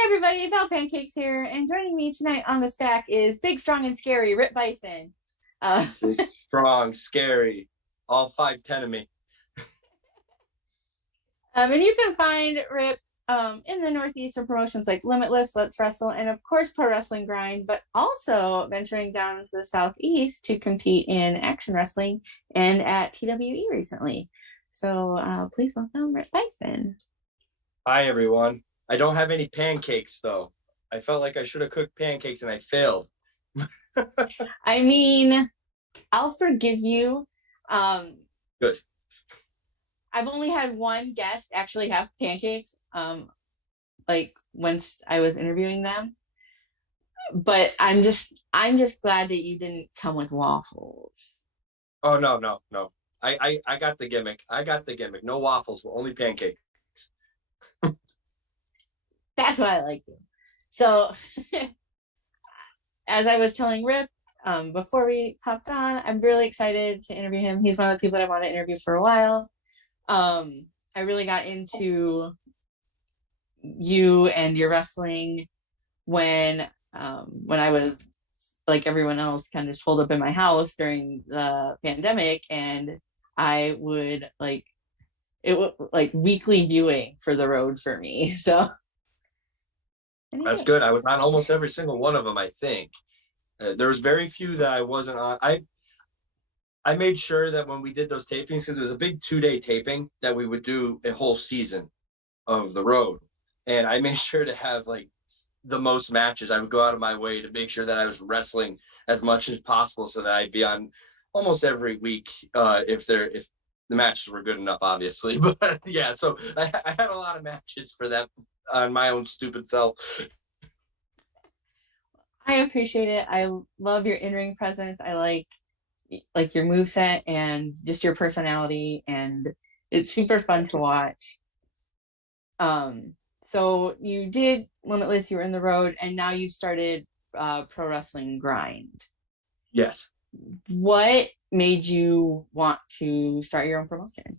Hey everybody, Val Pancakes here, and joining me tonight on the stack is big, strong, and scary Rip Byson. Uh, Big, strong, scary, all 5'10" of me. and you can find Rip in the Northeast for promotions like Limitless, Let's Wrestle, and of course Pro Wrestling Grind, but also venturing down to the Southeast to compete in Action Wrestling and at TWE recently. So please welcome Rip Byson. Hi, everyone. I don't have any pancakes, though. I felt like I should have cooked pancakes, and I failed. I mean, I'll forgive you. Good. I've only had one guest actually have pancakes, like once I was interviewing them. But I'm just glad that you didn't come with waffles. Oh, no. I got the gimmick. I got the gimmick. No waffles, only pancakes. That's why I like you. So, as I was telling Rip before we hopped on, I'm really excited to interview him. He's one of the people that I want to interview for a while. I really got into you and your wrestling when I was like everyone else, kind of just holed up in my house during the pandemic, and I would it was like weekly viewing for the road for me. So anyway. That's good. I was on almost every single one of them, I think. There was very few that I wasn't on. I made sure that when we did those tapings, because it was a big 2-day taping, that we would do a whole season of the road. And I made sure to have like the most matches. I would go out of my way to make sure that I was wrestling as much as possible so that I'd be on almost every week if the matches were good enough, obviously. But yeah, so I had a lot of matches for that on my own stupid self. I appreciate it. I love your in-ring presence. I like your moveset and just your personality, and it's super fun to watch. So you did Limitless, you were in the road, and now you've started Pro Wrestling Grind. Yes. What made you want to start your own promotion?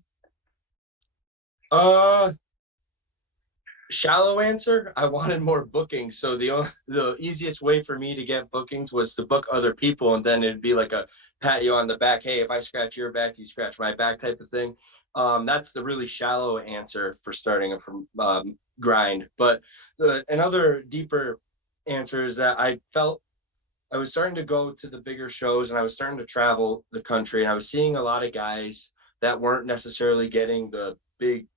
Shallow answer, I wanted more bookings. So the easiest way for me to get bookings was to book other people, and then it'd be like a pat you on the back. Hey, if I scratch your back, you scratch my back type of thing. That's the really shallow answer for starting a grind. But another deeper answer is that I felt I was starting to go to the bigger shows, and I was starting to travel the country, and I was seeing a lot of guys that weren't necessarily getting the big,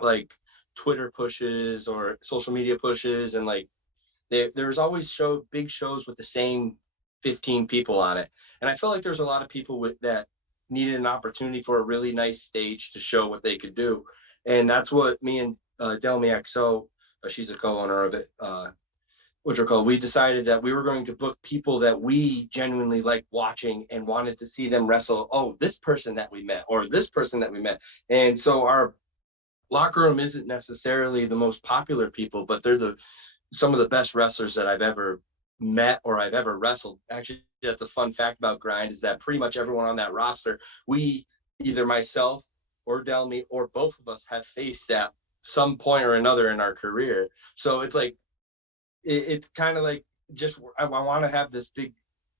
like, Twitter pushes or social media pushes, and like there's always big shows with the same 15 people on it, and I felt like there's a lot of people that needed an opportunity for a really nice stage to show what they could do. And that's what me and Delmy XO, she's a co-owner of it, we decided that we were going to book people that we genuinely liked watching and wanted to see them wrestle. Oh, this person that we met, or this person that we met. And so our locker room isn't necessarily the most popular people, but they're some of the best wrestlers that I've ever met or I've ever wrestled. Actually, that's a fun fact about Grind, is that pretty much everyone on that roster, we, either myself or Delmy or both of us, have faced at some point or another in our career. So it's like, it's kind of like, just, I want to have this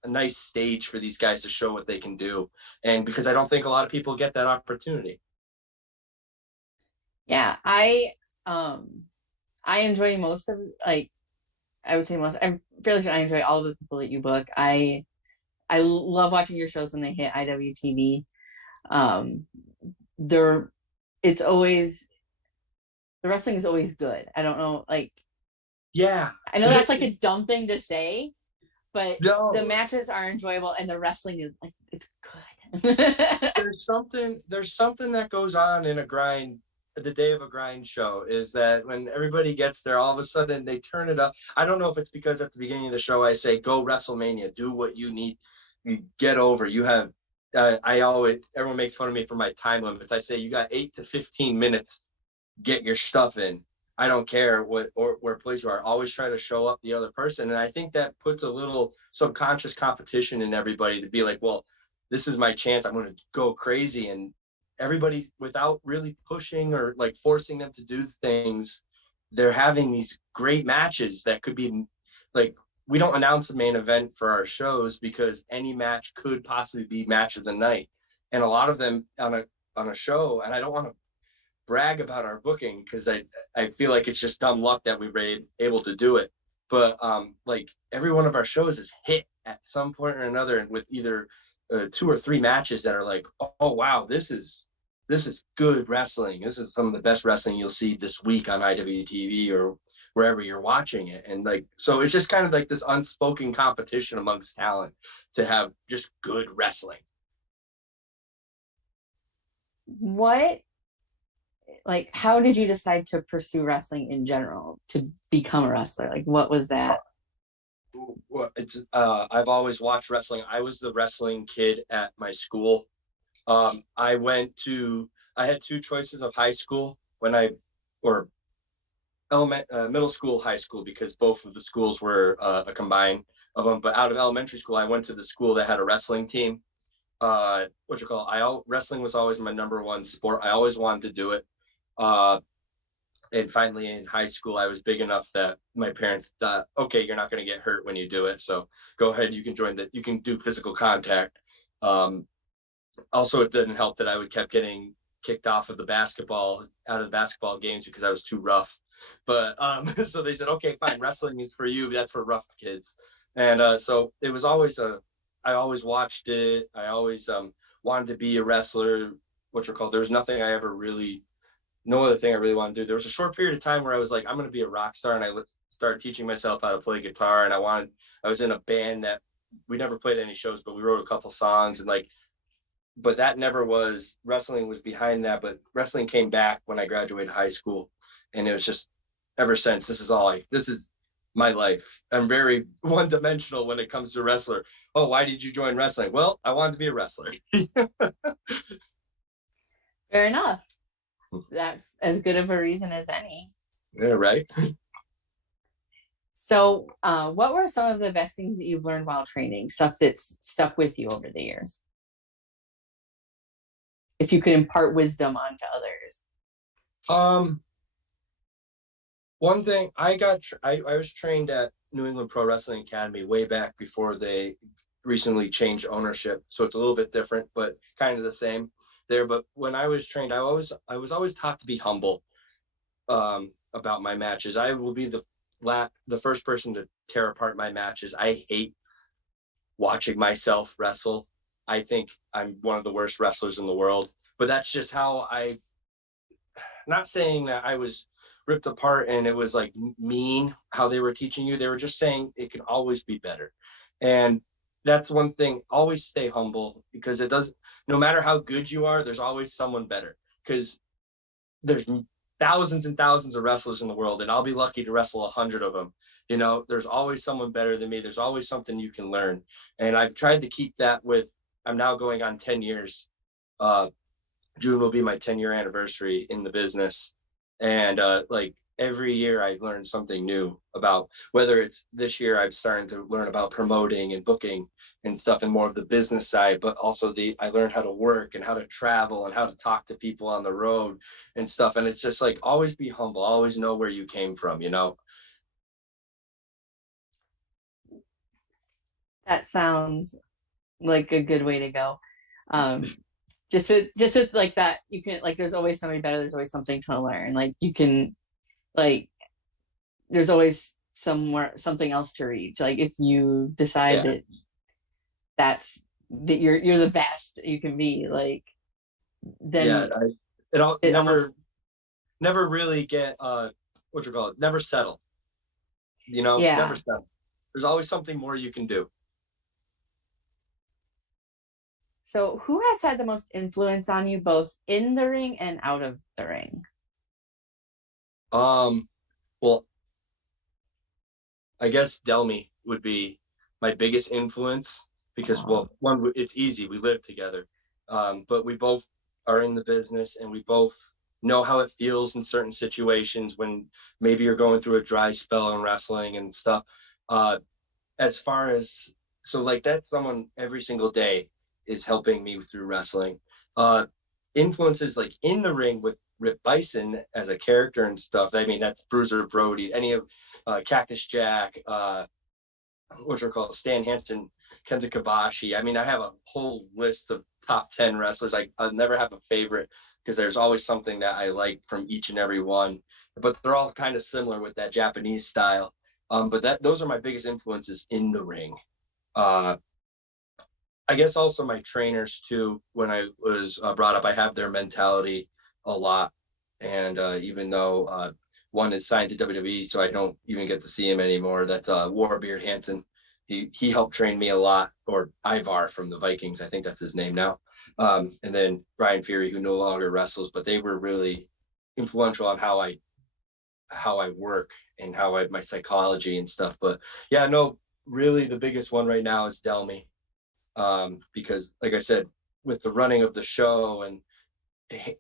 a nice stage for these guys to show what they can do. And because I don't think a lot of people get that opportunity. Yeah, I enjoy most of, like, I would say most, I'm fairly sure I enjoy all the people that you book. I love watching your shows when they hit IWTV. It's always, the wrestling is always good. I don't know, like, yeah, I know that's like a dumb thing to say, but no, the matches are enjoyable and the wrestling is like, it's good. there's something that goes on in a grind, the day of a grind show, is that when everybody gets there, all of a sudden they turn it up. I don't know if it's because at the beginning of the show I say, go WrestleMania, do what you need, you get over. You have, everyone makes fun of me for my time limits. I say, you got 8 to 15 minutes, get your stuff in. I don't care where place you are. Always try to show up the other person. And I think that puts a little subconscious competition in everybody to be like, well, this is my chance. I'm going to go crazy. And everybody, without really pushing or like forcing them to do things, they're having these great matches that could be like, we don't announce the main event for our shows because any match could possibly be match of the night. And a lot of them on a show, and I don't want to brag about our booking because I feel like it's just dumb luck that we were able to do it. But like every one of our shows is hit at some point or another with either 2 or 3 matches that are like, oh wow, this is good wrestling. This is some of the best wrestling you'll see this week on IWTV or wherever you're watching it. And like, so it's just kind of like this unspoken competition amongst talent to have just good wrestling. What, like, how did you decide to pursue wrestling in general, to become a wrestler? Like, what was that? Well, it's I've always watched wrestling. I was the wrestling kid at my school. I had 2 choices of high school or middle school, high school, because both of the schools were a combine of them. But out of elementary school, I went to the school that had a wrestling team. Wrestling was always my number one sport. I always wanted to do it. And finally in high school, I was big enough that my parents thought, okay, you're not going to get hurt when you do it. So go ahead, you can do physical contact. Also, it didn't help that I kept getting kicked out of the basketball games because I was too rough. But so they said, okay, fine, wrestling is for you. That's for rough kids. And so it was always I always watched it. I always wanted to be a wrestler. There's no other thing I really wanted to do. There was a short period of time where I was like, I'm going to be a rock star, and I started teaching myself how to play guitar. And I was in a band that we never played any shows, but we wrote a couple songs, and like, but that never was, wrestling was behind that. But wrestling came back when I graduated high school, and it was just ever since. This is my life. I'm very one-dimensional when it comes to wrestler. Oh, why did you join wrestling? Well, I wanted to be a wrestler. Fair enough. That's as good of a reason as any. Yeah, right. So, what were some of the best things that you've learned while training? Stuff that's stuck with you over the years? If you could impart wisdom onto others. One thing I was trained at New England Pro Wrestling Academy way back before they recently changed ownership, so it's a little bit different, but kind of the same there. But when I was trained, I was always taught to be humble about my matches. I will be the first person to tear apart my matches. I hate watching myself wrestle. I think I'm one of the worst wrestlers in the world, but that's just how not saying that I was ripped apart and it was like mean how they were teaching you. They were just saying it can always be better. And that's one thing, always stay humble, because no matter how good you are, there's always someone better, because there's thousands and thousands of wrestlers in the world, and I'll be lucky to wrestle 100 of them. There's always someone better than me. There's always something you can learn. And I've tried to keep that I'm now going on 10 years. June will be my 10-year anniversary in the business. And like every year I learn something new about, whether it's this year I'm starting to learn about promoting and booking and stuff and more of the business side, but also I learned how to work and how to travel and how to talk to people on the road and stuff. And it's just like, always be humble, always know where you came from, That sounds like a good way to go. Just with like that, you can, like, there's always somebody better, there's always something to learn. Like, you can, like, there's always something else to reach. Like, if you decide that you're the best you can be, like, then never really get never settle. Never settle. There's always something more you can do. So who has had the most influence on you, both in the ring and out of the ring? Well, I guess Delmy would be my biggest influence, because, well, one, it's easy, we live together, but we both are in the business, and we both know how it feels in certain situations when maybe you're going through a dry spell in wrestling and stuff. So like, that's someone every single day is helping me through wrestling. Influences like in the ring with Rip Byson as a character and stuff. I mean, that's Bruiser Brody, any of Cactus Jack, what are called Stan Hansen, Kenta Kobashi. I mean, I have a whole list of top 10 wrestlers. I'll never have a favorite because there's always something that I like from each and every one. But they're all kind of similar with that Japanese style. But those are my biggest influences in the ring. I guess also my trainers too. When I was brought up, I have their mentality a lot. And even though one is signed to WWE, so I don't even get to see him anymore. That's Warbeard Hansen. He helped train me a lot, or Ivar from the Vikings. I think that's his name now. And then Brian Fury, who no longer wrestles, but they were really influential on how I work and my psychology and stuff. But yeah, no, really the biggest one right now is Delmy. Because like I said, with the running of the show and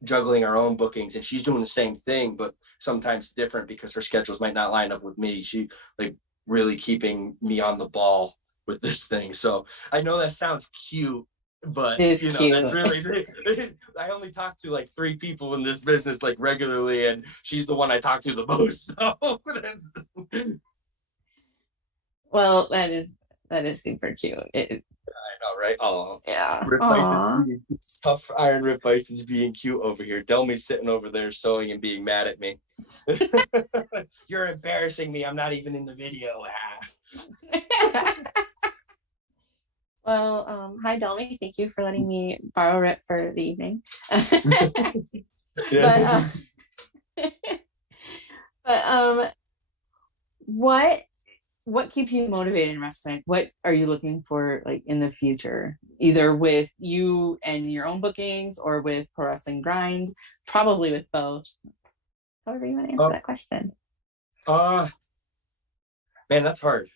juggling our own bookings, and she's doing the same thing, but sometimes different because her schedules might not line up with me. She like really keeping me on the ball with this thing. So I know that sounds cute, but It's you know, cute. that's really, I only talk to like 3 people in this business like regularly, and she's the one I talk to the most. So Well, that is super cute. I know, right? Oh, Yeah. Rip Bison, tough Iron Rip Bison's being cute over here. Delmy's sitting over there sewing and being mad at me. You're embarrassing me. I'm not even in the video. Well, hi Delmy. Thank you for letting me borrow Rip for the evening. Yeah. But what keeps you motivated in wrestling? What are you looking for like in the future, either with you and your own bookings or with Pro Wrestling Grind? Probably with both. However you want to answer that question. Man, that's hard.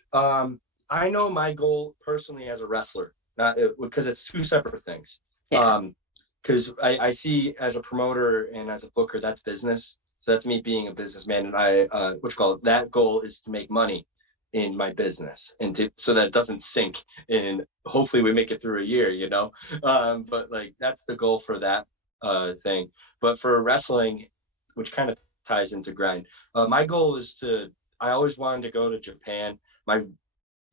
I know my goal personally as a wrestler, not because it's 2 separate things. Yeah. Because I see as a promoter and as a booker, that's business. So that's me being a businessman, and that goal is to make money in my business and so that it doesn't sink, and hopefully we make it through a year, you know. But like that's the goal for that thing. But for wrestling, which kind of ties into Grind, my goal is I always wanted to go to Japan.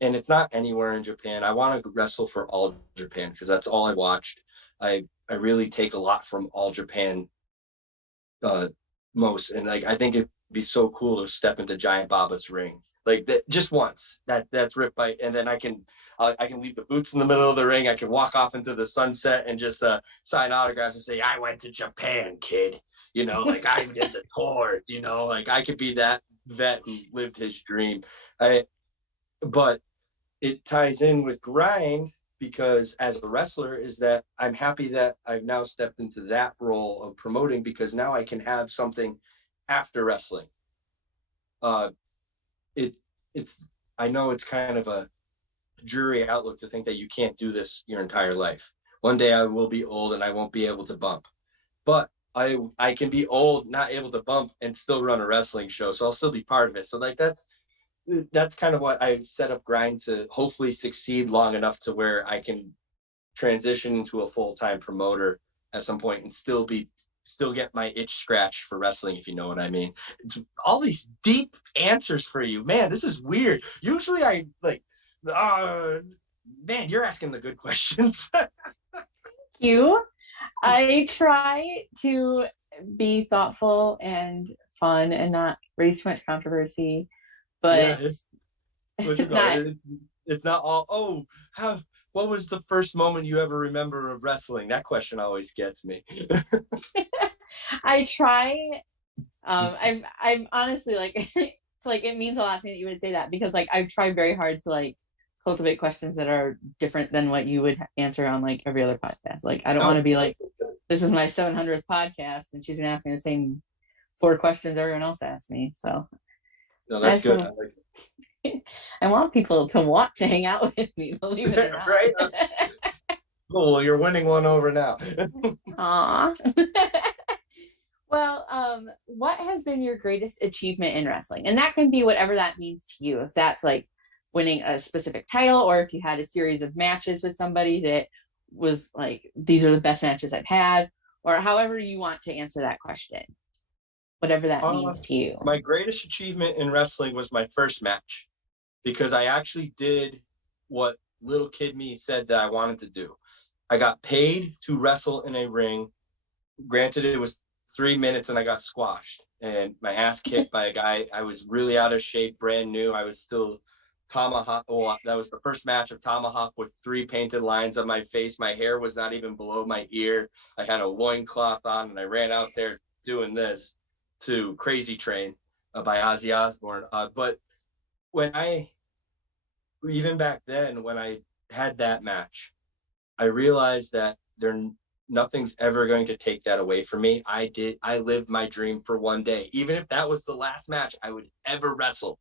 And it's not anywhere in Japan. I want to wrestle for All Japan because that's all I watched. I really take a lot from All Japan most, and like I think it'd be so cool to step into Giant Baba's ring like that just once. That's Rip Bite, and then I can leave the boots in the middle of the ring. I can walk off into the sunset and just sign autographs and say I went to Japan, kid. You know, like I did the tour. You know, like I could be that vet who lived his dream. But it ties in with Grind because as a wrestler is that I'm happy that I've now stepped into that role of promoting because now I can have something after wrestling. It's I know it's kind of a dreary outlook to think that you can't do this your entire life. One day I will be old and I won't be able to bump, but I can be old, not able to bump, and still run a wrestling show. So I'll still be part of it. So like that's kind of what I set up Grind to hopefully succeed long enough to where I can transition into a full-time promoter at some point and still get my itch scratched for wrestling, if you know what I mean. It's all these deep answers for you, man. This is weird. Usually I like man, you're asking the good questions. Thank you. I try to be thoughtful and fun and not raise too much controversy, but yeah, it's not all what was the first moment you ever remember of wrestling? That question always gets me. I try. I'm honestly like, it's like it means a lot to me that you would say that because like I've tried very hard to like cultivate questions that are different than what you would answer on like every other podcast. Like I don't want to be like, this is my 700th podcast and she's gonna ask me the same 4 questions everyone else asked me. So no, that's good. I want people to want to hang out with me, believe it or not. Right? Oh, well, you're winning one over now. Aw. Well, what has been your greatest achievement in wrestling? And that can be whatever that means to you. If that's like winning a specific title, or if you had a series of matches with somebody that was like, these are the best matches I've had, or however you want to answer that question. whatever that means to you. My greatest achievement in wrestling was my first match, because I actually did what little kid me said that I wanted to do. I got paid to wrestle in a ring. Granted, it was 3 minutes and I got squashed and my ass kicked by a guy. I was really out of shape, brand new. I was still tomahawk. Well, that was the first match of tomahawk with 3 painted lines on my face. My hair was not even below my ear. I had a loincloth on and I ran out there doing this to Crazy Train by Ozzy Osbourne. But even back then, when I had that match, I realized that nothing's ever going to take that away from me. I lived my dream for one day. Even if that was the last match I would ever wrestle,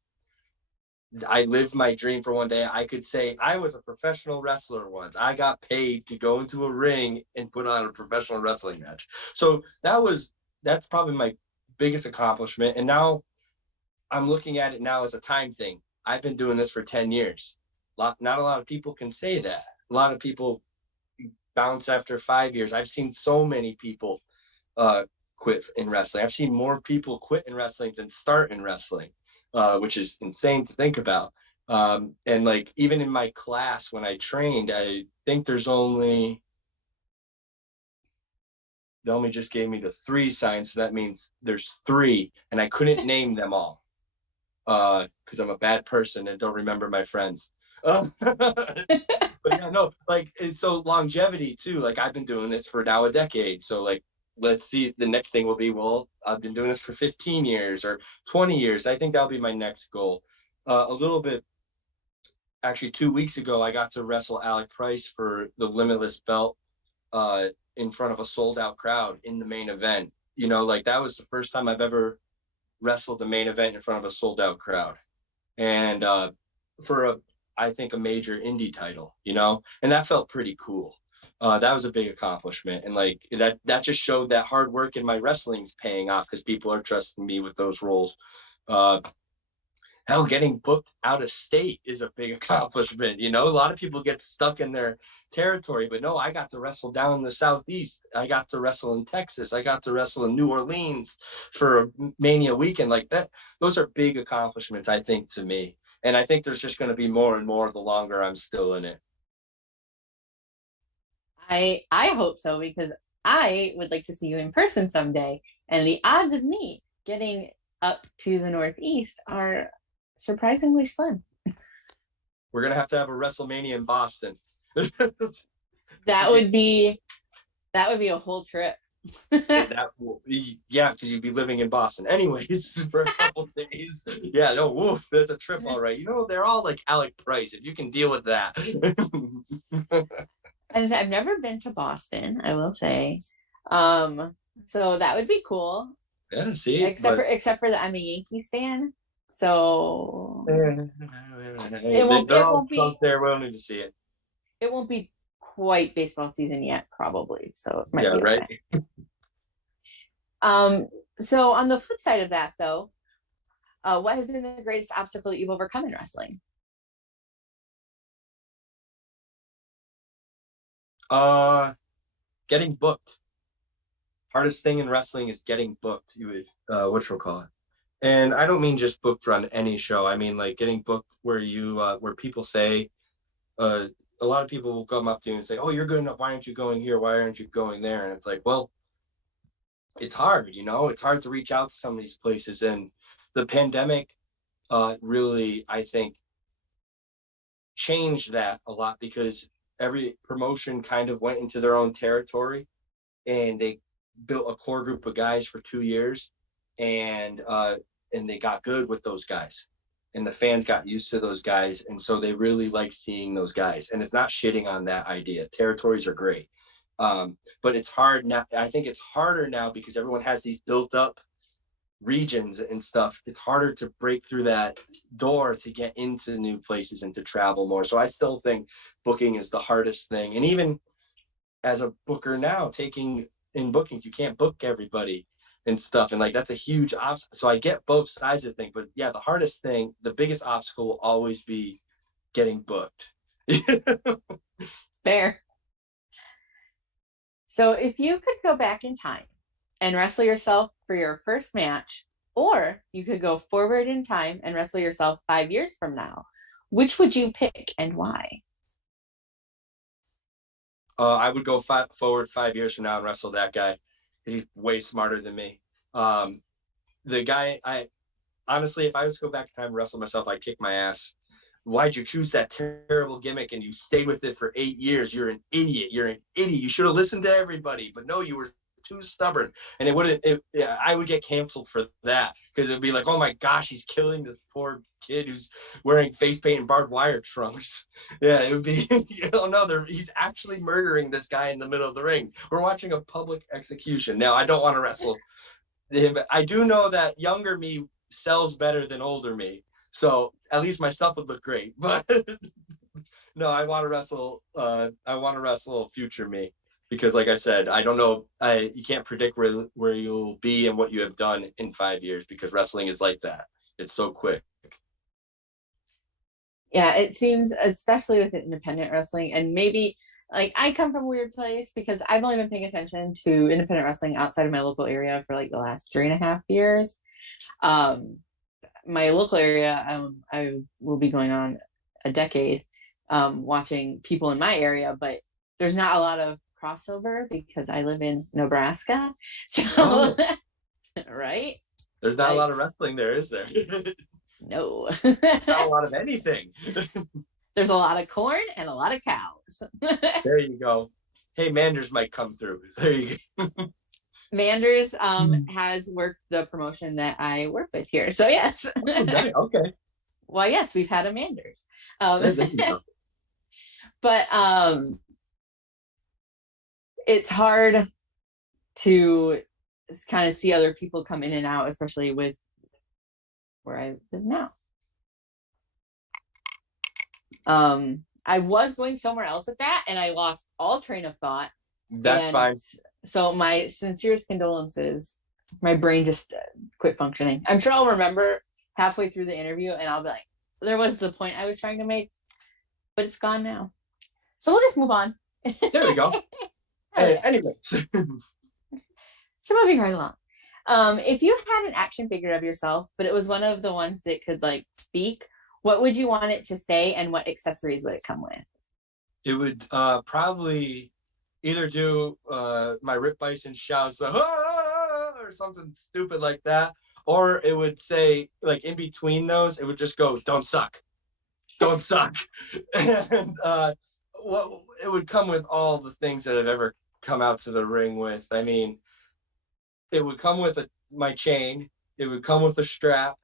I lived my dream for one day. I could say I was a professional wrestler once. I got paid to go into a ring and put on a professional wrestling match. So that's probably my biggest accomplishment. And now I'm looking at it now as a time thing. I've been doing this for 10 years. Not a lot of people can say that. A lot of people bounce after 5 years. I've seen so many people quit in wrestling. I've seen more people quit in wrestling than start in wrestling, which is insane to think about. And like, even in my class when I trained, I think they only just gave me the 3 signs. So that means there's 3 and I couldn't name them all because I'm a bad person and don't remember my friends. But yeah, no, like, so longevity too. Like, I've been doing this for now a decade. So like, let's see, the next thing will be, well, I've been doing this for 15 years or 20 years. I think that'll be my next goal. A little bit, actually 2 weeks ago, I got to wrestle Alec Price for the Limitless belt in front of a sold out crowd in the main event. You know, like, that was the first time I've ever wrestled the main event in front of a sold out crowd. And for I think a major indie title, you know, and that felt pretty cool. That was a big accomplishment. And like, that just showed that hard work in my wrestling's paying off because people are trusting me with those roles. Hell, getting booked out of state is a big accomplishment. You know, a lot of people get stuck in their territory, but no, I got to wrestle down in the Southeast. I got to wrestle in Texas. I got to wrestle in New Orleans for a Mania weekend. Like that, those are big accomplishments, I think, to me. And I think there's just going to be more and more the longer I'm still in it. I hope so, because I would like to see you in person someday. And the odds of me getting up to the Northeast are surprisingly slim. We're going to have a WrestleMania in Boston. That would be a whole trip. Yeah, because you'd be living in Boston anyways for a couple days. Yeah, no, woof, that's a trip, all right. You know, they're all like Alec Price, if you can deal with that. I've never been to Boston, I will say. So that would be cool. Yeah, see, except for that I'm a Yankees fan, so it won't be there. We don't need to see it. It won't be quite baseball season yet, probably. So it might be right. Okay. So on the flip side of that, though, what has been the greatest obstacle that you've overcome in wrestling? Getting booked. Hardest thing in wrestling is getting booked. Whatchamacallit. And I don't mean just booked on any show. I mean like getting booked where where people say, a lot of people will come up to you and say, "Oh, you're good enough. Why aren't you going here? Why aren't you going there?" And it's like, well, it's hard, you know. It's hard to reach out to some of these places, and the pandemic really, I think, changed that a lot because every promotion kind of went into their own territory, and they built a core group of guys for 2 years, and they got good with those guys. And the fans got used to those guys, and so they really like seeing those guys. And it's not shitting on that idea. Territories are great, but it's hard now. I think it's harder now because everyone has these built up regions and stuff. It's harder to break through that door to get into new places and to travel more. So I still think booking is the hardest thing. And even as a booker now, taking in bookings, you can't book everybody and stuff, and like that's a huge obstacle. So I get both sides of the thing, but yeah, the hardest thing, the biggest obstacle will always be getting booked. Fair. So if you could go back in time and wrestle yourself for your first match, or you could go forward in time and wrestle yourself 5 years from now. Which would you pick and why? I would go forward 5 years from now and wrestle that guy. He's way smarter than me. The guy, honestly, if I was to go back in time and wrestle myself, I'd kick my ass. Why'd you choose that terrible gimmick and you stayed with it for 8 years? You're an idiot. You're an idiot. You should have listened to everybody, but no, you were too stubborn. And I would get canceled for that, because it'd be like, oh my gosh, he's killing this poor kid who's wearing face paint and barbed wire trunks. Yeah, it would be, he's actually murdering this guy in the middle of the ring. We're watching a public execution. Now, I don't want to wrestle him, but I do know that younger me sells better than older me. So at least my stuff would look great. But no, I want to wrestle future me, because like I said, I don't know, you can't predict where you'll be and what you have done in 5 years, because wrestling is like that. It's so quick. Yeah, it seems, especially with independent wrestling, and maybe like I come from a weird place because I've only been paying attention to independent wrestling outside of my local area for like the last 3.5 years. My local area, I will be going on a decade watching people in my area, but there's not a lot of crossover because I live in Nebraska. So, right? There's not a lot of wrestling there, is there? No. Not a lot of anything. There's a lot of corn and a lot of cows. There you go. Hey, Manders might come through. There you go. Manders has worked the promotion that I work with here. So yes. Okay. Well, yes, we've had a Manders. But it's hard to kind of see other people come in and out, especially with where I live now. I was going somewhere else with that, and I lost all train of thought. That's fine. So my sincerest condolences. My brain just quit functioning. I'm sure I'll remember halfway through the interview, and I'll be like, there was the point I was trying to make, but it's gone now. So we'll just move on. There we go. Anyway. So moving right along. If you had an action figure of yourself, but it was one of the ones that could like speak, what would you want it to say, and what accessories would it come with? It would probably either do my Rip Byson shouts or something stupid like that, or it would say, like, in between those, it would just go, don't suck, don't suck. And it would come with all the things that I've ever come out to the ring with. I mean, it would come with my chain, it would come with a strap,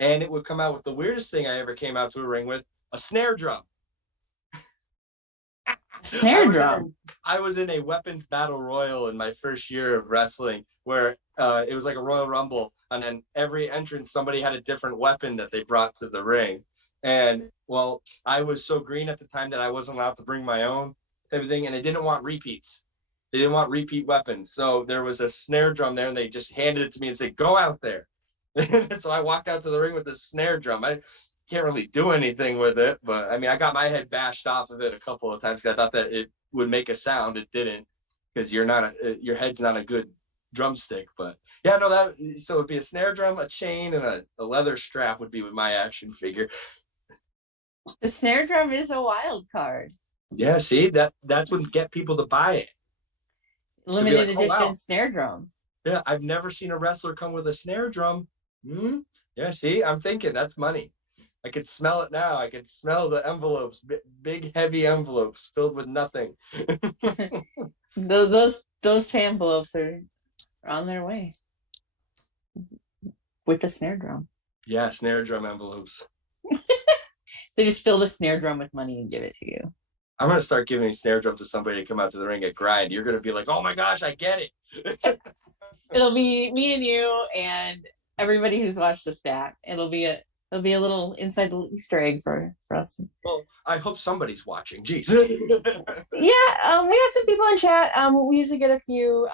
and it would come out with the weirdest thing I ever came out to a ring with, a snare drum. Snare drum. I was in a weapons battle royal in my first year of wrestling, where it was like a Royal Rumble, and then every entrance somebody had a different weapon that they brought to the ring. And well, I was so green at the time that I wasn't allowed to bring my own type of thing, and they didn't want repeats. They didn't want repeat weapons. So there was a snare drum there, and they just handed it to me and said, go out there. So I walked out to the ring with this snare drum. I can't really do anything with it, but I mean, I got my head bashed off of it a couple of times because I thought that it would make a sound. It didn't, because your head's not a good drumstick. But yeah, no, so it'd be a snare drum, a chain, and a leather strap would be with my action figure. The snare drum is a wild card. Yeah, see, that's what get people to buy it. Limited edition wow. Snare drum. Yeah, I've never seen a wrestler come with a snare drum. Yeah, see, I'm thinking that's money. I could smell it now. I could smell the envelopes, big, heavy envelopes filled with nothing. Those pay envelopes are on their way with the snare drum. Yeah, snare drum envelopes. They just fill the snare drum with money and give it to you. I'm going to start giving a snare drum to somebody to come out to the ring at Grind. You're going to be like, oh my gosh, I get it. It'll be me and you and everybody who's watched the stack. It'll be a little inside the Easter egg for us. Well, I hope somebody's watching. Jeez. Yeah, we have some people in chat. We usually get a few.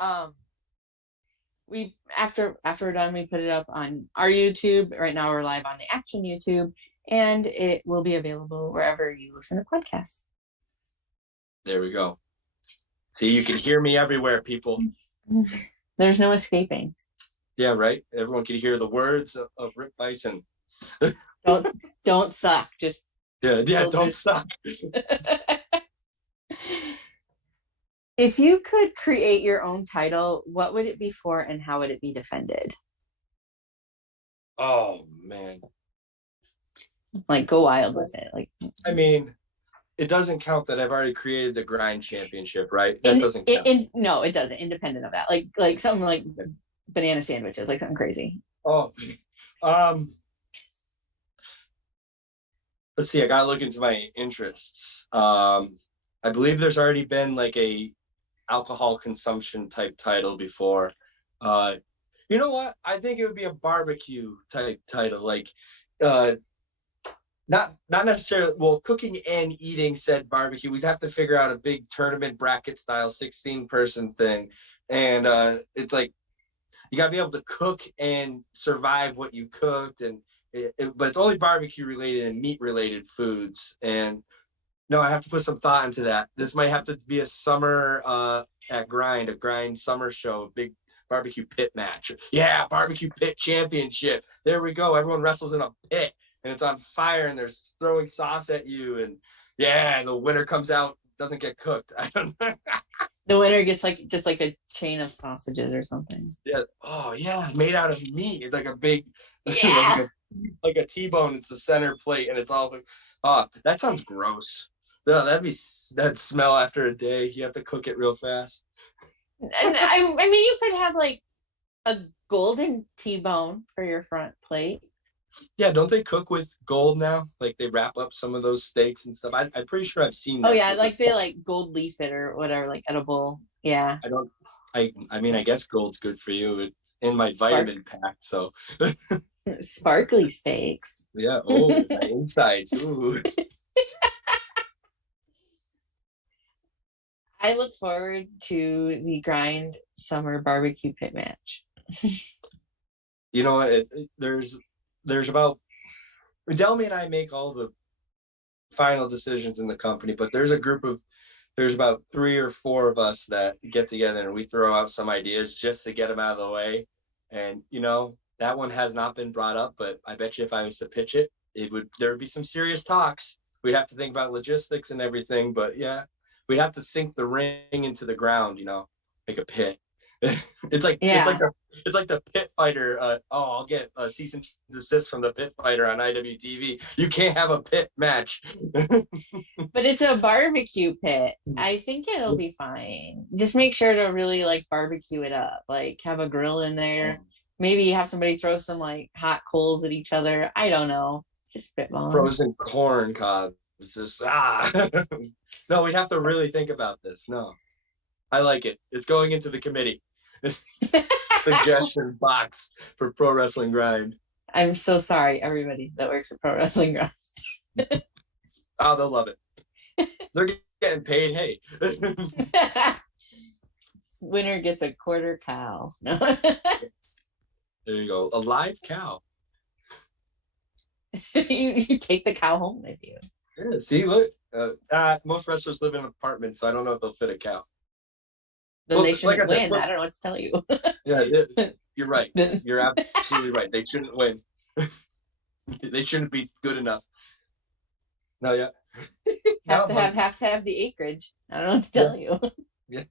We after we're done, we put it up on our YouTube. Right now, we're live on the Action YouTube, and it will be available wherever you listen to podcasts. There we go. See, you can hear me everywhere, people. There's no escaping. Yeah, right. Everyone can hear the words of Rip Byson. Don't suck. Just Yeah, don't suck. If you could create your own title, what would it be for and how would it be defended? Oh man. Like, go wild with it. Like, I mean, it doesn't count that I've already created the grind championship, right? That doesn't count. No, it doesn't. Independent of that. Like something like banana sandwiches, like something crazy. Oh, let's see. I gotta look into my interests. I believe there's already been like a alcohol consumption type title before. You know what? I think it would be a barbecue type title, like not necessarily, well, cooking and eating said barbecue. We'd have to figure out a big tournament bracket style 16-person thing. And it's like you gotta be able to cook and survive what you cooked, and but it's only barbecue related and meat related foods. And no, I have to put some thought into that. This might have to be a summer a grind summer show, a big BBQ Pit Match. Yeah, BBQ Pit Championship. There we go. Everyone wrestles in a pit and it's on fire and they're throwing sauce at you, and yeah, and the winner comes out, doesn't get cooked. I don't know. The winner gets like just like a chain of sausages or something. Yeah. Oh yeah, made out of meat. It's like a big Yeah. like a T-bone. It's the center plate and it's all that sounds gross. No, that'd smell after a day. You have to cook it real fast. And I mean, you could have like a golden T-bone for your front plate. Yeah, don't they cook with gold now? Like they wrap up some of those steaks and stuff. I'm pretty sure I've seen that. Oh yeah, like they like gold leaf it or whatever, like edible. Yeah. I mean, I guess gold's good for you. It's in my vitamin pack, so. Sparkly steaks. Yeah. Oh, my insides. Ooh. I look forward to the grind summer barbecue pit match. You know what? There's about Delmy and I make all the final decisions in the company, but there's about 3 or 4 of us that get together and we throw out some ideas just to get them out of the way. And you know, that one has not been brought up, but I bet you if I was to pitch it, there would be some serious talks. We'd have to think about logistics and everything, but yeah, we'd have to sink the ring into the ground, you know, like a pit. It's like the pit fighter. I'll get a cease and desist from the pit fighter on IWTV. You can't have a pit match. But it's a barbecue pit. I think it'll be fine. Just make sure to really like barbecue it up. Like have a grill in there. Maybe have somebody throw some like hot coals at each other. I don't know. Just spitballing. Frozen corn cobs. Just No, we'd have to really think about this. No, I like it. It's going into the committee. Suggestion box for Pro Wrestling Grind. I'm so sorry, everybody that works at Pro Wrestling Grind. Oh, they'll love it. They're getting paid. Hey. Winner gets a quarter cow. There you go. A live cow. you take the cow home with you. Yeah, see, look. Most wrestlers live in apartments, so I don't know if they'll fit a cow. Then they shouldn't win. I don't know what to tell you. Yeah, you're right. You're absolutely right. They shouldn't win. They shouldn't be good enough. No, yeah. Have to have the acreage. I don't know what to tell you. Yeah.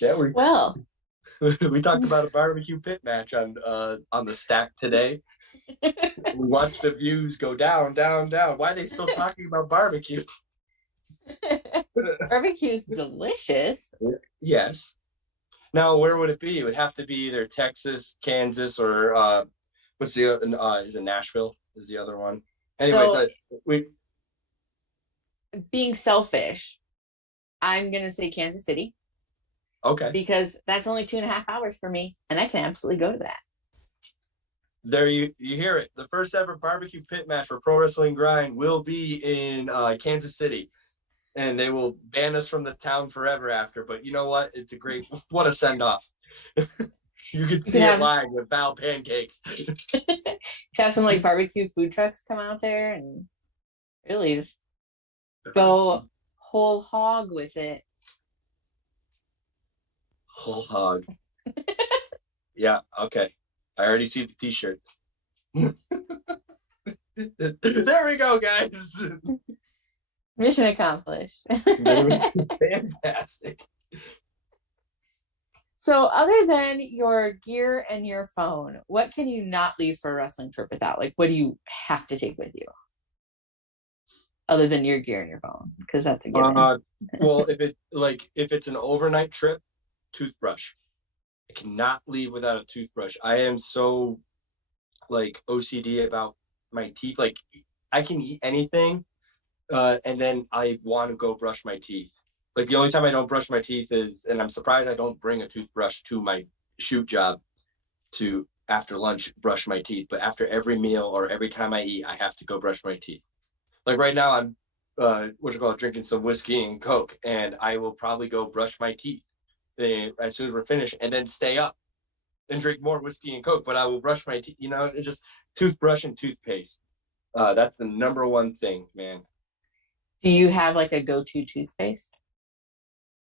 Yeah, we talked about a barbecue pit match on the stack today. We watched the views go down, down, down. Why are they still talking about barbecue? Barbecue's delicious. Yes. Now, where would it be? It would have to be either Texas, Kansas, or what's the is it Nashville? Is the other one? Anyways, so, being selfish, I'm gonna say Kansas City. Okay. Because that's only 2.5 hours for me, and I can absolutely go to that. There you hear it. The first ever barbecue pit match for Pro Wrestling Grind will be in Kansas City. And they will ban us from the town forever after. But you know what? It's what a send-off. You could see it live with Val Pancakes. Have some like barbecue food trucks come out there and really just go whole hog with it. Whole hog. Yeah, okay. I already see the t-shirts. There we go, guys. Mission accomplished. Fantastic. So other than your gear and your phone, what can you not leave for a wrestling trip without? Like, what do you have to take with you? Other than your gear and your phone, because that's a given. Well, if it's an overnight trip, toothbrush. I cannot leave without a toothbrush. I am so like OCD about my teeth. Like I can eat anything, and then I want to go brush my teeth. Like the only time I don't brush my teeth is, and I'm surprised I don't bring a toothbrush to my shoot job to after lunch brush my teeth. But after every meal or every time I eat, I have to go brush my teeth. Like right now, I'm drinking some whiskey and Coke, and I will probably go brush my teeth as soon as we're finished, and then stay up and drink more whiskey and Coke. But I will brush my teeth. You know, it's just toothbrush and toothpaste. That's the number one thing, man. Do you have like a go-to toothpaste,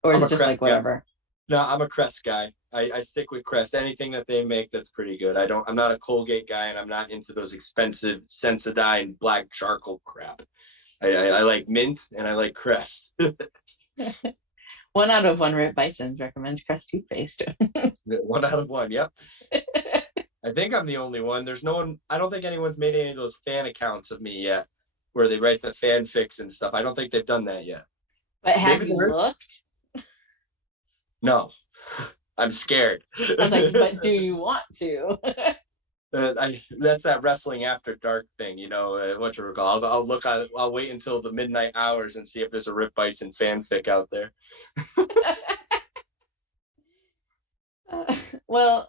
or is it just like whatever? No, I'm a Crest guy. I stick with Crest. Anything that they make that's pretty good. I'm not a Colgate guy, and I'm not into those expensive Sensodyne black charcoal crap. I like mint and I like Crest. 1 out of 1 Rip Byson recommends Crest toothpaste. 1 out of 1, yep. I think I'm the only one. There's no one, I don't think anyone's made any of those fan accounts of me yet, where they write the fanfics and stuff. I don't think they've done that yet. But have you looked? No, I'm scared. I was like, but do you want to? That's that wrestling after dark thing, you know, what you recall. I'll wait until the midnight hours and see if there's a Rip Byson fanfic out there. Well,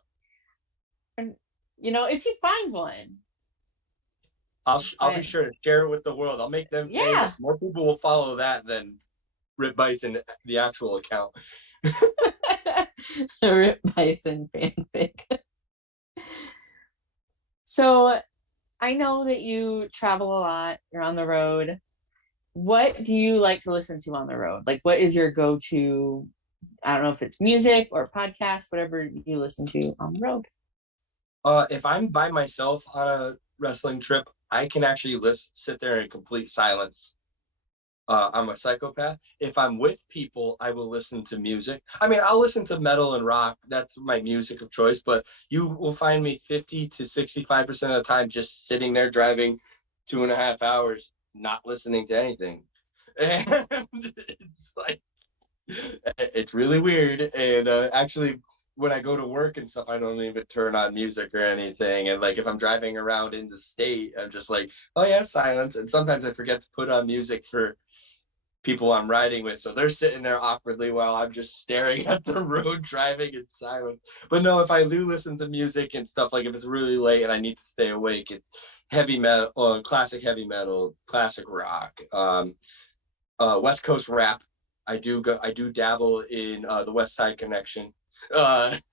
you know, if you find one, I'll be sure to share it with the world. I'll make them famous. More people will follow that than Rip Byson, the actual account. The Rip Byson fanfic. So I know that you travel a lot, you're on the road. What do you like to listen to on the road? Like, what is your go-to, I don't know if it's music or podcast, whatever you listen to on the road? If I'm by myself on a wrestling trip, I can actually sit there in complete silence. I'm a psychopath. If I'm with people, I will listen to music. I mean, I'll listen to metal and rock. That's my music of choice. But you will find me 50 to 65% of the time just sitting there driving 2.5 hours, not listening to anything. And it's like, it's really weird. And actually, when I go to work and stuff, I don't even turn on music or anything. And like if I'm driving around in the state, I'm just like, oh yeah, silence. And sometimes I forget to put on music for people I'm riding with, so they're sitting there awkwardly while I'm just staring at the road driving in silence. But no, if I do listen to music and stuff, like if it's really late and I need to stay awake, it's heavy metal, classic heavy metal, classic rock, West Coast rap. I do dabble in the West Side Connection, West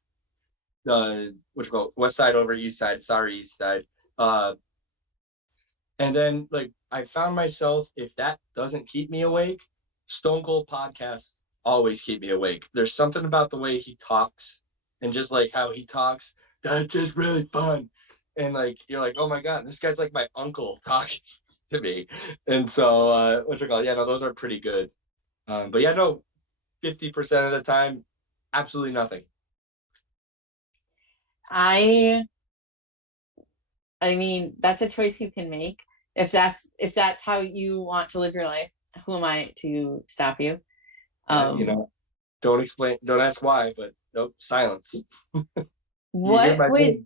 Side over East Side, sorry East Side. And then like I found myself, if that doesn't keep me awake, Stone Cold podcasts always keep me awake. There's something about the way he talks and just like how he talks that's just really fun. And like you're like, oh my God, this guy's like my uncle talking to me. And so yeah, no, those are pretty good. But yeah, no, 50% of the time, absolutely nothing. I mean, that's a choice you can make. If that's how you want to live your life, who am I to stop you? You know, don't ask why, but nope, silence. What would?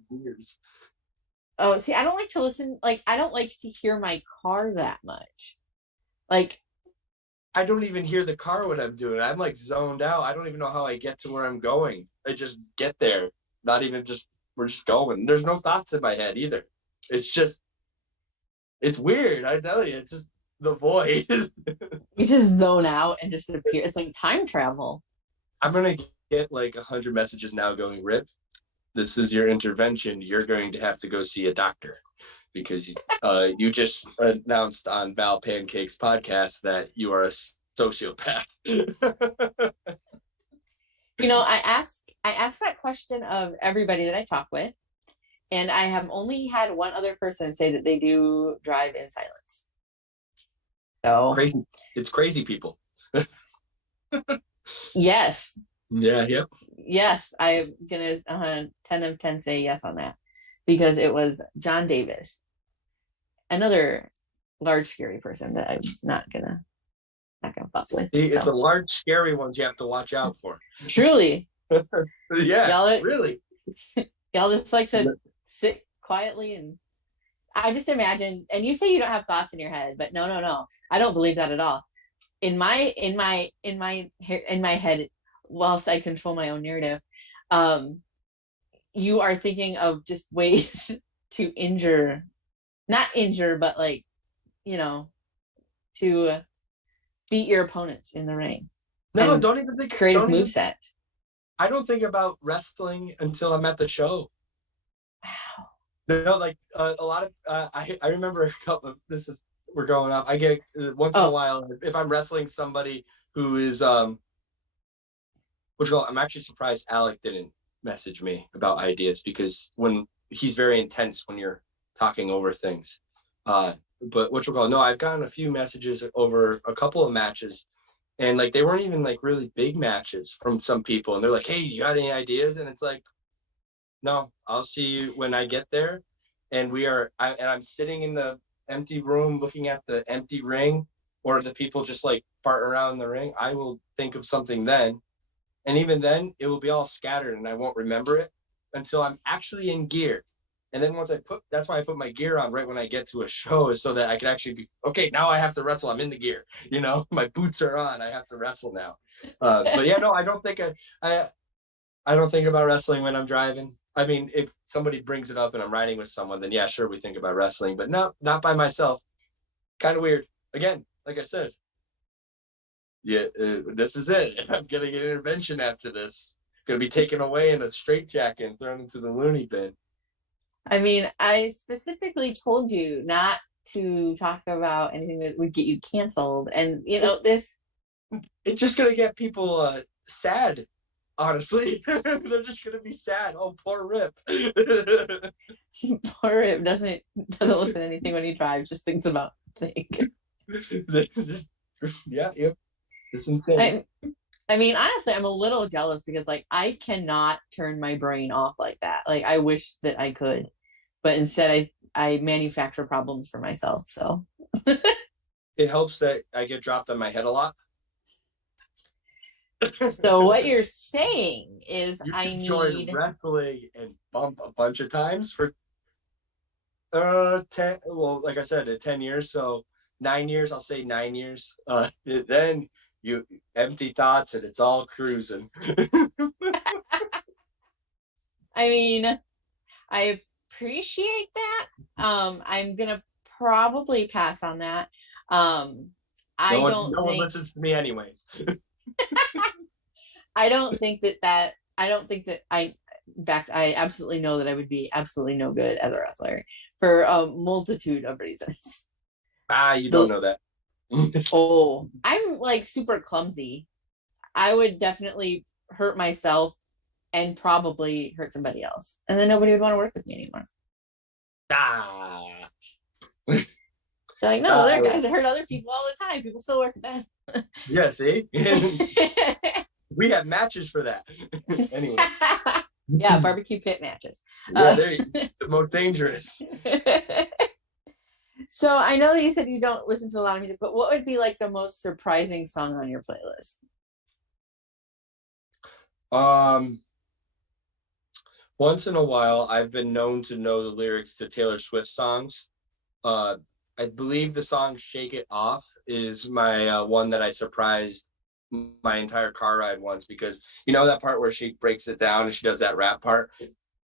Oh, see, I don't like to listen. Like, I don't like to hear my car that much. Like, I don't even hear the car when I'm doing it. I'm like zoned out. I don't even know how I get to where I'm going. I just get there. Not even just, we're just going. There's no thoughts in my head either. It's weird. I tell you, it's just the void. You just zone out and just appear. It's like time travel. I'm going to get like 100 messages now going, Rip, this is your intervention. You're going to have to go see a doctor because you just announced on Val Pancakes podcast that you are a sociopath. You know, I ask I ask that question of everybody that I talk with, and I have only had one other person say that they do drive in silence. So Crazy. It's crazy people. yes, Yeah, yep. yes, I'm gonna 10 of 10 say yes on that, because it was John Davis, another large scary person that I'm not gonna fuck with. It's So a large, scary ones you have to watch out for. truly, Yeah, y'all are, really. y'all just like to sit quietly, and I just imagine, and you say you don't have thoughts in your head, but no, I don't believe that at all. In my head, whilst I control my own narrative, you are thinking of just ways to injure, not injure, but like, you know, to beat your opponents in the ring. No, And don't even think. creative Don't even. moveset. I don't think about wrestling until I'm at the show. Wow. No, like a lot of. I remember a couple. This is we're going off. I get once in a while if I'm wrestling somebody who is which I'm actually surprised Alec didn't message me about ideas, because when he's very intense when you're talking over things. But no, I've gotten a few messages over a couple of matches, and like they weren't even like really big matches from some people, and they're like, "Hey, you got any ideas?" And it's like, "No, I'll see you when I get there." And I'm sitting in the empty room looking at the empty ring, or the people just like farting around the ring. I will think of something then, and even then, it will be all scattered and I won't remember it until I'm actually in gear. And then that's why I put my gear on right when I get to a show, is so that I can actually be, okay, now I have to wrestle. I'm in the gear, my boots are on. I have to wrestle now. But yeah, no, I don't think I don't think about wrestling when I'm driving. I mean, if somebody brings it up and I'm riding with someone, then yeah, sure, we think about wrestling, but no, not by myself. Kind of weird. Again, like I said, yeah, this is it. I'm getting an intervention after this. Going to be taken away in a straitjacket and thrown into the loony bin. I mean, I specifically told you not to talk about anything that would get you canceled. And, this. It's just going to get people sad, honestly. They're just going to be sad. Oh, poor Rip. Poor Rip doesn't listen to anything when he drives, just thinks about things. Yeah, yep. It's insane. I mean, honestly, I'm a little jealous because like I cannot turn my brain off like that. Like I wish that I could, but instead I manufacture problems for myself. So it helps that I get dropped on my head a lot. So what you're saying is I need wrestling and bump a bunch of times for 10, well, like I said, 10 years, so 9 years, I'll say 9 years. Then you empty thoughts and it's all cruising. I mean, I appreciate that. I'm gonna probably pass on that. No one listens to me anyways. I don't think that in fact, I absolutely know that I would be absolutely no good as a wrestler for a multitude of reasons. You don't know that. Oh, I'm like super clumsy. I would definitely hurt myself and probably hurt somebody else. And then nobody would want to work with me anymore. They're like, no, there are guys that hurt other people all the time. People still work with them. Yeah, see? We have matches for that. Anyway. Yeah, BBQ Pit matches. Yeah, the most dangerous. So I know that you said you don't listen to a lot of music, but what would be like the most surprising song on your playlist? Once in a while, I've been known to know the lyrics to Taylor Swift songs. I believe the song "Shake It Off" is my one that I surprised my entire car ride once, because that part where she breaks it down and she does that rap part.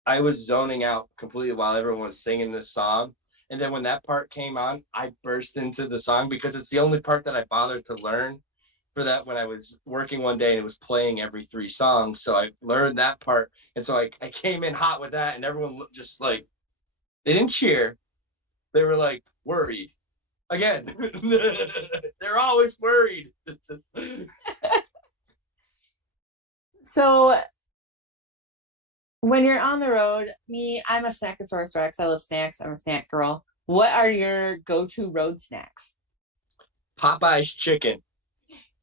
I was zoning out completely while everyone was singing this song. And then when that part came on, I burst into the song because it's the only part that I bothered to learn for that when I was working one day and it was playing every 3 songs. So I learned that part. And so I came in hot with that, and everyone just like, they didn't cheer. They were like worried. Again, they're always worried. So when you're on the road, I'm a Snackosaurus Rex. I love snacks. I'm a snack girl. What are your go-to road snacks? Popeye's chicken.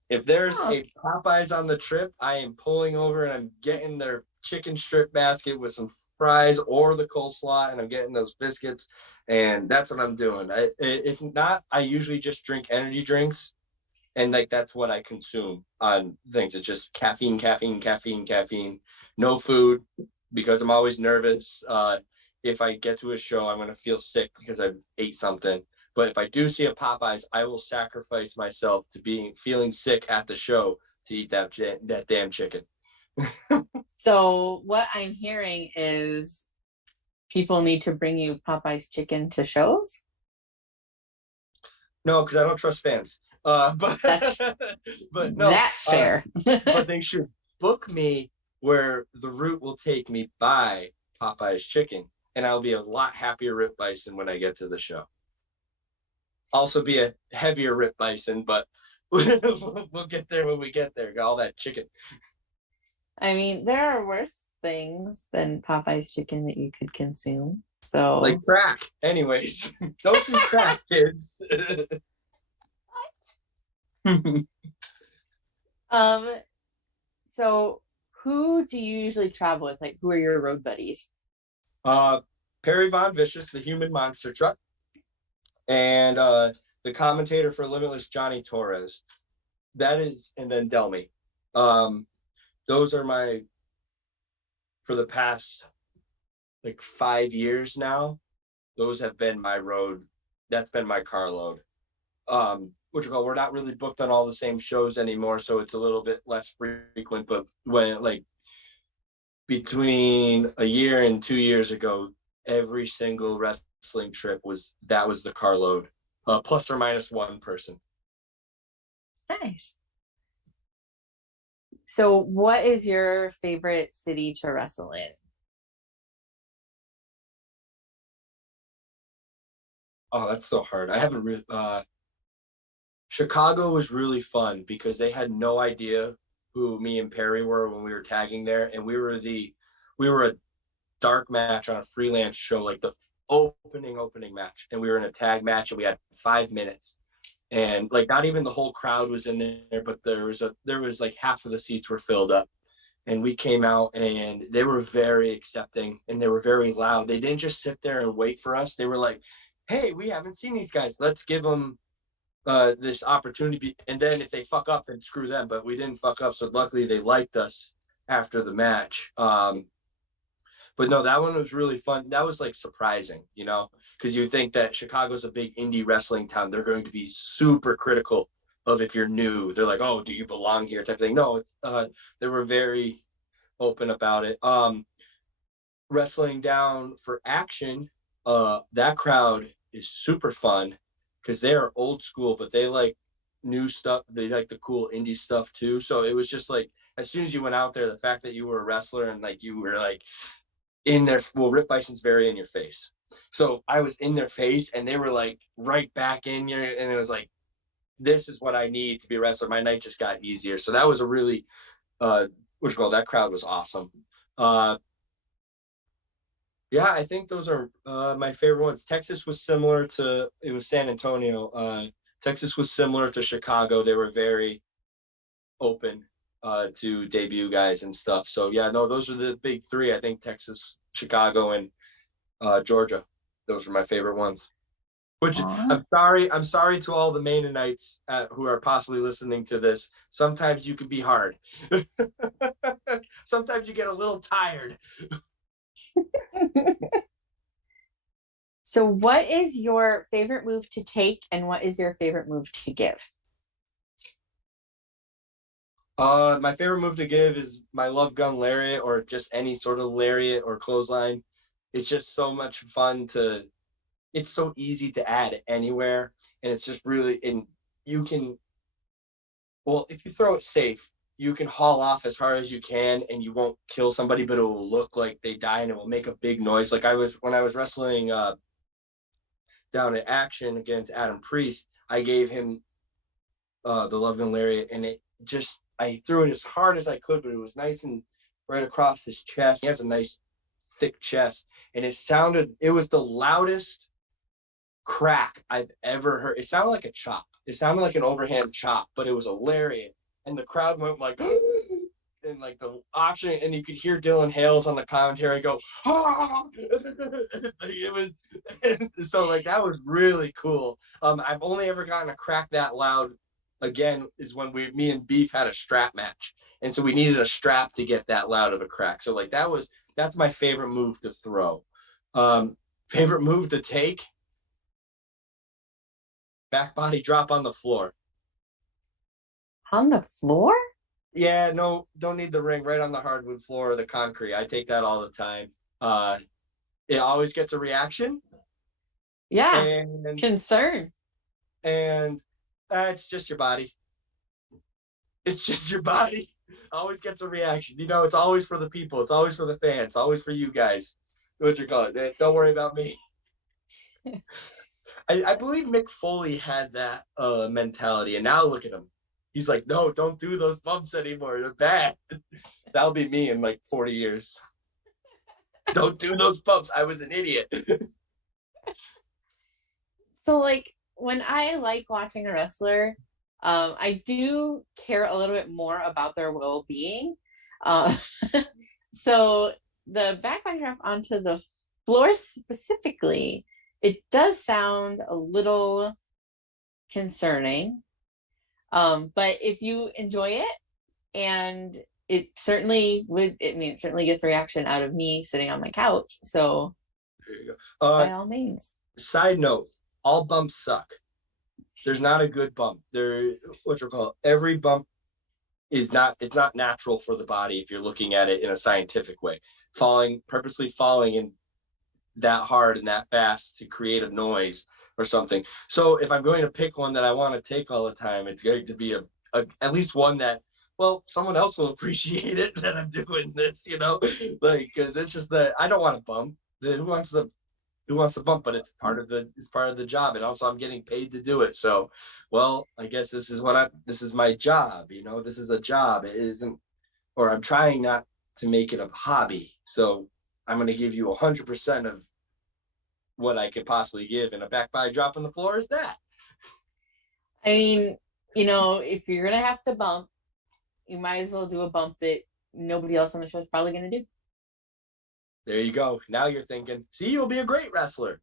If there's Oh, a Popeyes on the trip, I am pulling over and I'm getting their chicken strip basket with some fries or the coleslaw, and I'm getting those biscuits, and that's what I'm doing. If not, I usually just drink energy drinks, and like that's what I consume on things. It's just caffeine, caffeine, caffeine, caffeine. No food because I'm always nervous. If I get to a show, I'm gonna feel sick because I ate something. But if I do see a Popeyes, I will sacrifice myself to being feeling sick at the show to eat that damn chicken. so what I'm hearing is people need to bring you Popeye's chicken to shows. No, because I don't trust fans. But That's but no, that's fair. but they should book me where the route will take me by Popeye's chicken, and I'll be a lot happier Rip Bison when I get to the show. Also be a heavier Rip Bison, but we'll get there when we get there. Got all that chicken. I mean, there are worse things than Popeye's chicken that you could consume. So Like crack. Anyways, don't do crack, kids. So who do you usually travel with? Like, who are your road buddies? Perry Von Vicious, the human monster truck, and the commentator for Limitless, Johnny Torres. That is, and then Delmy. Those are my, for the past like 5 years now, those have been my road. That's been my carload. Which we're not really booked on all the same shows anymore, so it's a little bit less frequent. But when like between a year and 2 years ago, every single wrestling trip was the carload, plus or minus one person. Nice. So what is your favorite city to wrestle in? Oh, that's so hard. I haven't really. Chicago was really fun because they had no idea who me and Perry were when we were tagging there, and we were a dark match on a freelance show, like the opening match, and we were in a tag match, and we had 5 minutes, and like not even the whole crowd was in there, but there was like half of the seats were filled up, and we came out, and they were very accepting, and they were very loud. They didn't just sit there and wait for us. They were like, hey, we haven't seen these guys, let's give them this opportunity, and then if they fuck up, then screw them. But we didn't fuck up, so luckily they liked us after the match. But no, that one was really fun. That was like surprising, because you think that Chicago's a big indie wrestling town. They're going to be super critical of if you're new. They're like, oh, do you belong here type of thing. No, they were very open about it. Wrestling down for Action, that crowd is super fun because they are old school, but they like new stuff. They like the cool indie stuff too. So it was just like, as soon as you went out there, the fact that you were a wrestler and like you were like in their, well, Rip Bison's very in your face. So I was in their face and they were like right back in your, and it was like, this is what I need to be a wrestler. My night just got easier. So that was a really, that crowd was awesome. Yeah, I think those are my favorite ones. Texas was similar to, it was San Antonio. Texas was similar to Chicago. They were very open to debut guys and stuff. So yeah, no, those are the big three. I think Texas, Chicago, and Georgia. Those were my favorite ones. Which I'm sorry to all the Maimonites who are possibly listening to this. Sometimes you can be hard. Sometimes you get a little tired. So what is your favorite move to take and what is your favorite move to give? My favorite move to give is my love gun lariat, or just any sort of lariat or clothesline. It's just so much fun it's so easy to add anywhere, and it's just really, and you can, well, if you throw it safe, you can haul off as hard as you can and you won't kill somebody, but it will look like they die and it will make a big noise. Like when I was wrestling down at Action against Adam Priest, I gave him the love gun lariat, and I threw it as hard as I could, but it was nice and right across his chest. He has a nice thick chest, and it was the loudest crack I've ever heard. It sounded like a chop. It sounded like an overhand chop, but it was a lariat. And the crowd went like, and like the auction, and you could hear Dylan Hales on the commentary go, ah! It was, so like that was really cool. I've only ever gotten a crack that loud again is when me and Beef had a strap match. And so we needed a strap to get that loud of a crack. So like that's my favorite move to throw. Favorite move to take? Back body drop on the floor. On the floor? Yeah, no, don't need the ring. Right on the hardwood floor or the concrete. I take that all the time. It always gets a reaction. Yeah. And concern. And it's just your body. It's just your body. Always gets a reaction. You know, it's always for the people. It's always for the fans. It's always for you guys. What you call it? Don't worry about me. I believe Mick Foley had that mentality, and now look at him. He's like, no, don't do those bumps anymore. They're bad. That'll be me in like 40 years. Don't do those bumps. I was an idiot. So like when I like watching a wrestler, I do care a little bit more about their well-being. So the back body drop onto the floor specifically, it does sound a little concerning. But if you enjoy it, and it certainly gets a reaction out of me sitting on my couch. So There you go. by all means. Side note, all bumps suck. There's not a good bump. Every bump it's not natural for the body if you're looking at it in a scientific way. Purposely falling in that hard and that fast to create a noise or something. So if I'm going to pick one that I want to take all the time, it's going to be at least one that, well, someone else will appreciate it that I'm doing this, you know, like, because it's just that I don't want to bump. Who wants to bump? But it's part of the job, and also I'm getting paid to do it. So, well, I guess this is my job. You know, this is a job. It isn't, or I'm trying not to make it a hobby. So I'm going to give you 100% of what I could possibly give, and a back body drop on the floor is that. I mean, you know, if you're gonna have to bump, you might as well do a bump that nobody else on the show is probably gonna do. There you go. Now you're thinking, see, you'll be a great wrestler.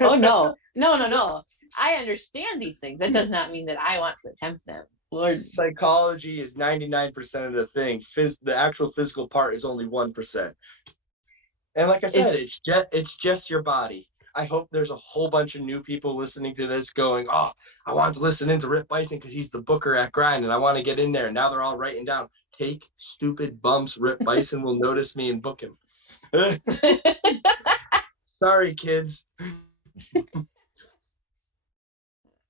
Oh no. I understand these things. That does not mean that I want to attempt them. Lord. Psychology is 99% of the thing. The actual physical part is only 1%. And like I said, it's just your body. I hope there's a whole bunch of new people listening to this going, oh, I wanted to listen into Rip Byson because he's the booker at Grind, and I want to get in there. And now they're all writing down, take stupid bumps. Rip Byson will notice me and book him. Sorry, kids.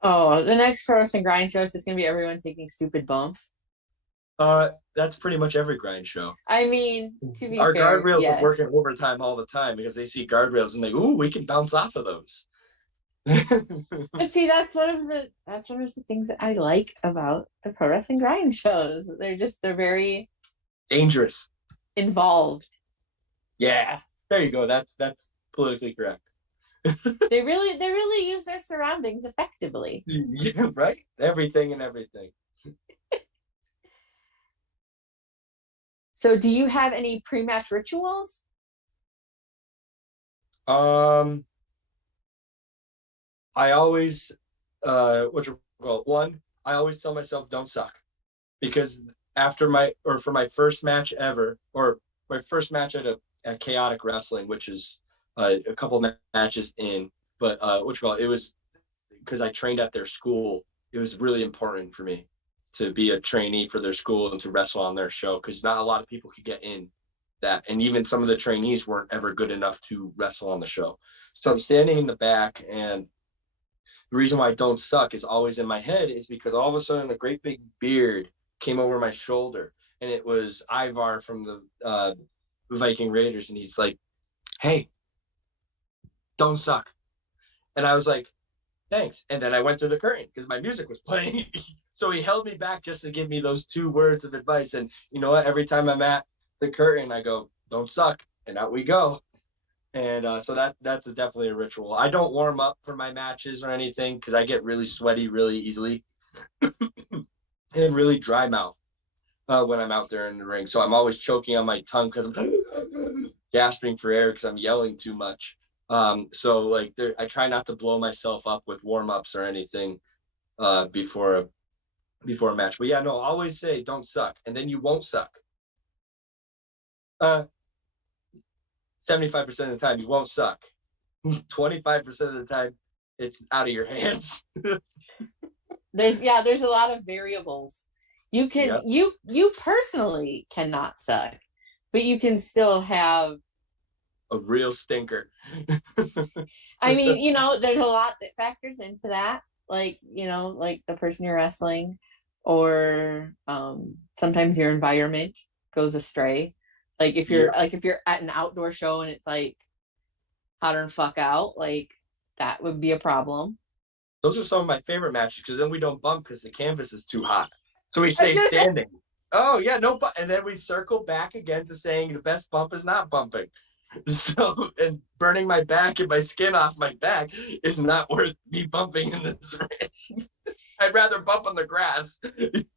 Oh, the next Pro Wrestling Grind show is just going to be everyone taking stupid bumps. That's pretty much every Grind show. I mean, to be our fair, guardrails yes. are working overtime all the time because they see guardrails and they go, ooh, we can bounce off of those. But see, that's one of the things that I like about the Pro Wrestling Grind shows. They're very dangerous, involved. Yeah, there you go. That's politically correct. They really use their surroundings effectively. Yeah, right? Everything. So do you have any pre-match rituals? I always I always tell myself don't suck, because for my first match ever, or my first match at Chaotic Wrestling, which is a couple matches in, but it was because I trained at their school. It was really important for me to be a trainee for their school and to wrestle on their show, because not a lot of people could get in that, and even some of the trainees weren't ever good enough to wrestle on the show. So I'm standing in the back, and the reason why I don't suck is always in my head is because all of a sudden a great big beard came over my shoulder, and it was Ivar from the Viking Raiders, and he's like, hey, don't suck. And I was like, thanks. And then I went through the curtain because my music was playing. So he held me back just to give me those 2 words of advice. And you know what? Every time I'm at the curtain, I go, don't suck. and out we go. And so that's definitely a ritual. I don't warm up for my matches or anything because I get really sweaty really easily and really dry mouth when I'm out there in the ring. So I'm always choking on my tongue because I'm gasping for air because I'm yelling too much. So like I try not to blow myself up with warm ups or anything before a match. But yeah, no, always say don't suck, and then you won't suck. 75% of the time you won't suck. 25% of the time it's out of your hands. There's a lot of variables. You can you personally cannot suck, but you can still have a real stinker. I mean, you know, there's a lot that factors into that, like, you know, like the person you're wrestling, or sometimes your environment goes astray. Like if you're at an outdoor show and it's like hotter than fuck out, like that would be a problem. Those are some of my favorite matches because then we don't bump because the canvas is too hot. So we stay standing. Oh yeah, no, and then we circle back again to saying the best bump is not bumping. So, and burning my back and my skin off my back is not worth me bumping in this ring. I'd rather bump on the grass than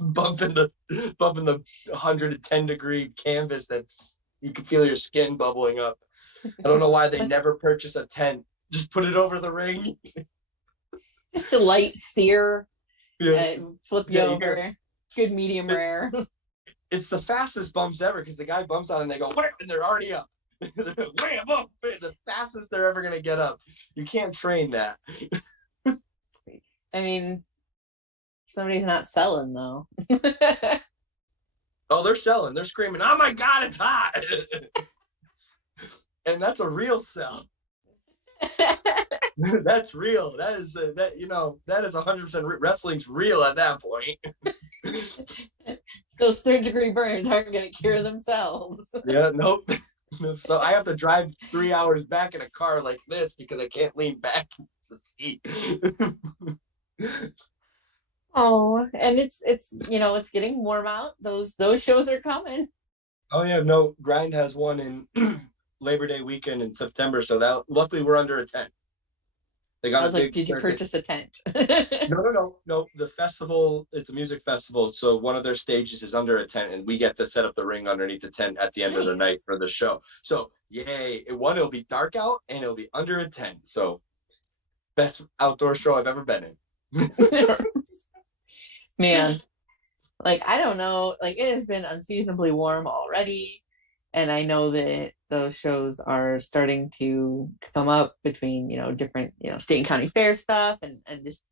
bump in the 110-degree canvas that's you can feel your skin bubbling up. I don't know why they never purchase a tent. Just put it over the ring. Just a light sear. Flip you over. Good medium rare. It's the fastest bumps ever because the guy bumps on and they go, and they're already up. Wham, up, the fastest they're ever gonna get up. You can't train that. I mean, somebody's not selling though. Oh, they're selling. They're screaming, "Oh my God, it's hot!" And that's a real sell. That's real. That is that you know that is 100% wrestling's real at that point. Those third-degree burns aren't going to cure themselves. Yeah, nope. So I have to drive 3 hours back in a car like this because I can't lean back in the seat. Oh, and it's you know, it's getting warm out. Those shows are coming. Oh yeah, no, Grind has one in Labor Day weekend in September, so that luckily we're under a tent. They got I was a like, big did you circus. purchase a tent? No. The festival, it's a music festival, so one of their stages is under a tent, and we get to set up the ring underneath the tent at the end of the night for the show. So yay! It'll be dark out, and it'll be under a tent. So best outdoor show I've ever been in. Man, like I don't know, like it has been unseasonably warm already, and I know that those shows are starting to come up between, you know, different, you know, state and county fair stuff and just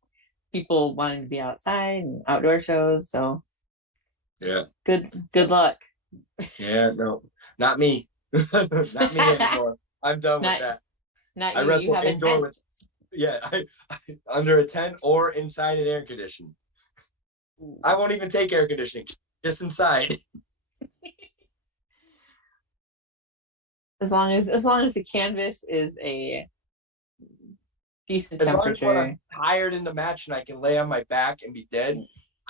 people wanting to be outside and outdoor shows. So yeah, good luck. Yeah, no, not me. Not me anymore. I'm done with that. Not I you. wrestle You have indoor with I under a tent or inside an air conditioning. I won't even take air conditioning, just inside. As long as the canvas is a decent temperature. As long as when I'm tired in the match and I can lay on my back and be dead,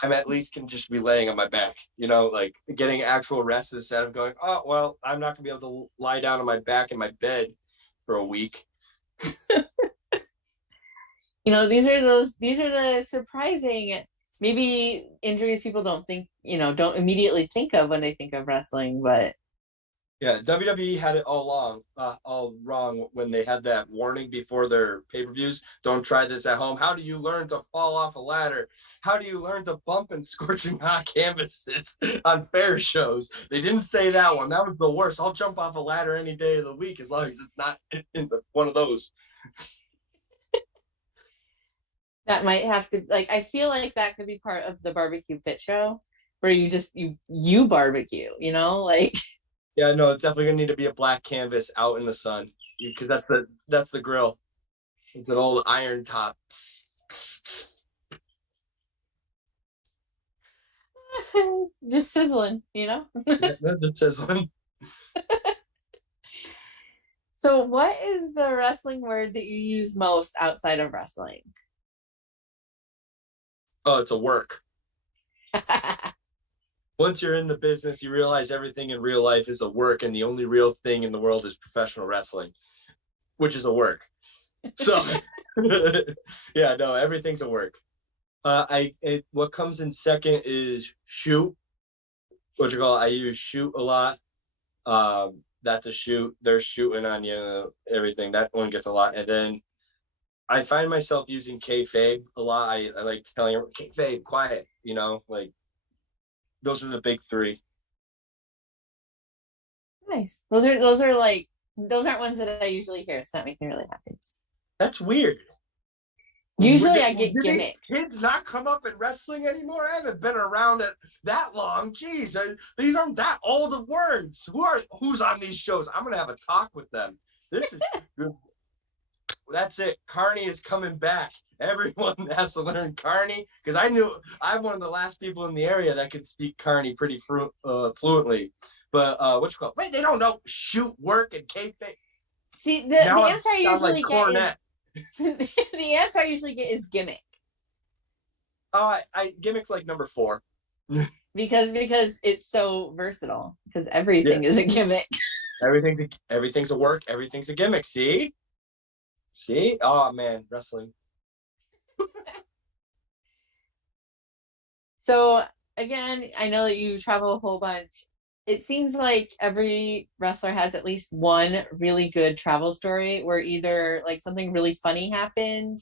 I'm at least can just be laying on my back, you know, like getting actual rest instead of going, oh, well, I'm not gonna be able to lie down on my back in my bed for a week. You know, these are the surprising, maybe injuries people don't immediately think of when they think of wrestling, but yeah, WWE had it all wrong when they had that warning before their pay-per-views. Don't try this at home. How do you learn to fall off a ladder? How do you learn to bump in scorching hot canvases on fair shows? They didn't say that one. That was the worst. I'll jump off a ladder any day of the week as long as it's not in one of those. that might have to, like, I feel like that could be part of the barbecue pit show where you barbecue, you know, like. Yeah, no, it's definitely gonna need to be a black canvas out in the sun because that's the grill. It's an old iron top. Just sizzling, you know. Yeah, just sizzling. So, what is the wrestling word that you use most outside of wrestling? Oh, it's a work. Once you're in the business, you realize everything in real life is a work, and the only real thing in the world is professional wrestling, which is a work. So, yeah, no, everything's a work. What comes in second is shoot. What you call it? I use shoot a lot. That's a shoot. They're shooting on you, everything. That one gets a lot. And then I find myself using kayfabe a lot. I like telling her, kayfabe, quiet, like those are the big three. Nice. Those aren't ones that I usually hear, so that makes me really happy. That's weird. Usually I get gimmick. Kids not come up in wrestling anymore? I haven't been around it that long. Jeez, these aren't that old of words. Who's on these shows? I'm gonna have a talk with them. This is good. That's it. Carney is coming back. Everyone has to learn Carney, because I'm one of the last people in the area that could speak Carney pretty fluently. But what you call it? Wait, they don't know shoot, work, and kayfabe. See, the answer I usually get is the answer I usually get is gimmick. Oh, gimmick's like number 4. because it's so versatile. Because everything is a gimmick. Everything's a work. Everything's a gimmick. See? Oh man, wrestling. So again, I know that you travel a whole bunch. It seems like every wrestler has at least one really good travel story where either like something really funny happened,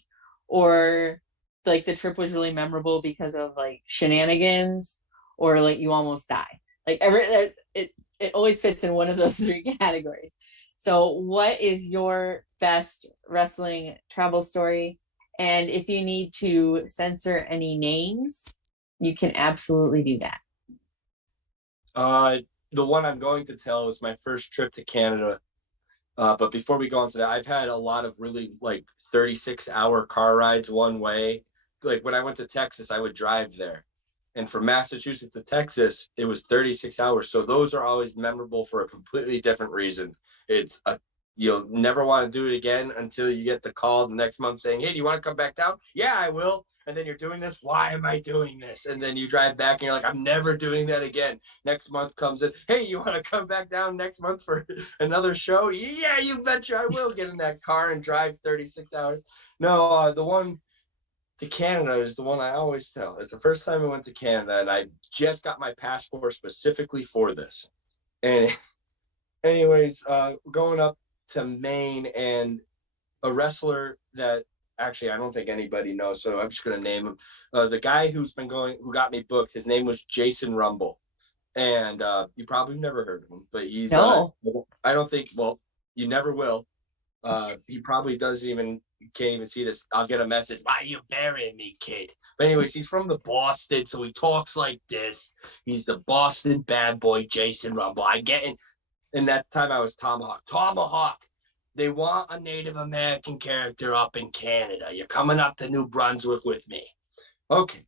or like the trip was really memorable because of like shenanigans, or like you almost die. Like it always fits in one of those 3 categories. So what is your best wrestling travel story? And if you need to censor any names, you can absolutely do that. The one I'm going to tell is my first trip to Canada. But before we go into that, I've had a lot of really like 36-hour car rides one way. Like when I went to Texas, I would drive there. And from Massachusetts to Texas, it was 36 hours. So those are always memorable for a completely different reason. You'll never want to do it again until you get the call the next month saying, hey, do you want to come back down? Yeah, I will. And then you're doing this. Why am I doing this? And then you drive back and you're like, I'm never doing that again. Next month comes in. Hey, you want to come back down next month for another show? Yeah, you betcha I will. Get in that car and drive 36 hours. No, the one to Canada is the one I always tell. It's the first time I went to Canada, and I just got my passport specifically for this. And anyways, going up to Maine, and a wrestler that actually I don't think anybody knows, so I'm just gonna name him. The guy who got me booked, his name was Jason Rumble, and you probably never heard of him, but he's No. I don't think. Well, you never will. He probably can't even see this. I'll get a message. Why are you burying me, kid? But anyways, he's from the Boston, so he talks like this. He's the Boston bad boy, Jason Rumble. I get it. In that time, I was Tomahawk. They want a Native American character up in Canada. You're coming up to New Brunswick with me. Okay.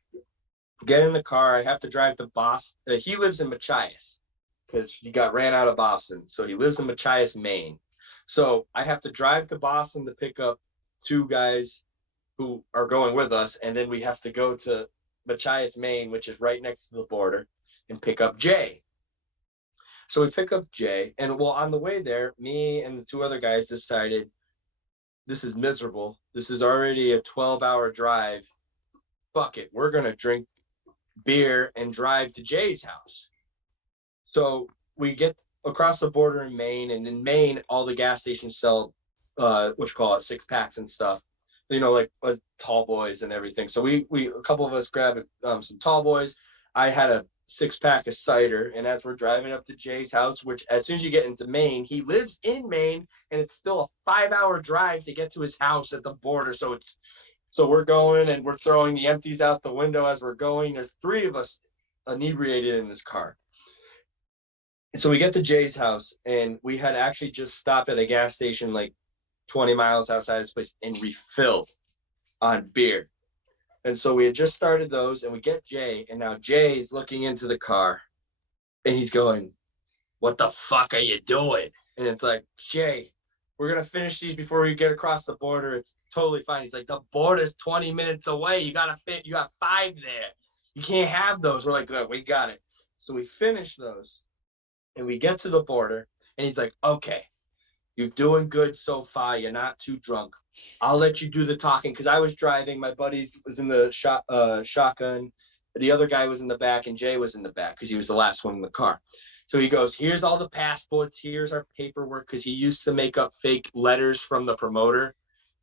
Get in the car. I have to drive to Boston. He lives in Machias because he got ran out of Boston. So he lives in Machias, Maine. So I have to drive to Boston to pick up 2 guys who are going with us. And then we have to go to Machias, Maine, which is right next to the border, and pick up Jay. So we pick up Jay, and well, on the way there, me and the 2 other guys decided this is miserable. This is already a 12-hour drive. Fuck it. We're going to drink beer and drive to Jay's house. So we get across the border in Maine, and in Maine, all the gas stations sell, 6-packs and stuff, like tall boys and everything. So a couple of us grabbed some tall boys. I had a 6-pack of cider, and as we're driving up to Jay's house, which as soon as you get into Maine, he lives in Maine, and it's still a 5-hour drive to get to his house at the border. So we're going, and we're throwing the empties out the window as we're going. There's 3 of us inebriated in this car. And so we get to Jay's house, and we had actually just stopped at a gas station like 20 miles outside this place and refilled on beer. And so we had just started those, and we get Jay, and now Jay's looking into the car, and he's going, what the fuck are you doing? And it's like, Jay, we're going to finish these before we get across the border. It's totally fine. He's like, the border's 20 minutes away. You got 5 there. You can't have those. We're like, good, we got it. So we finish those and we get to the border and he's like, okay, you're doing good so far. You're not too drunk. I'll let you do the talking because I was driving. My buddy was in the shotgun. The other guy was in the back and Jay was in the back because he was the last one in the car. So he goes, here's all the passports. Here's our paperwork because he used to make up fake letters from the promoter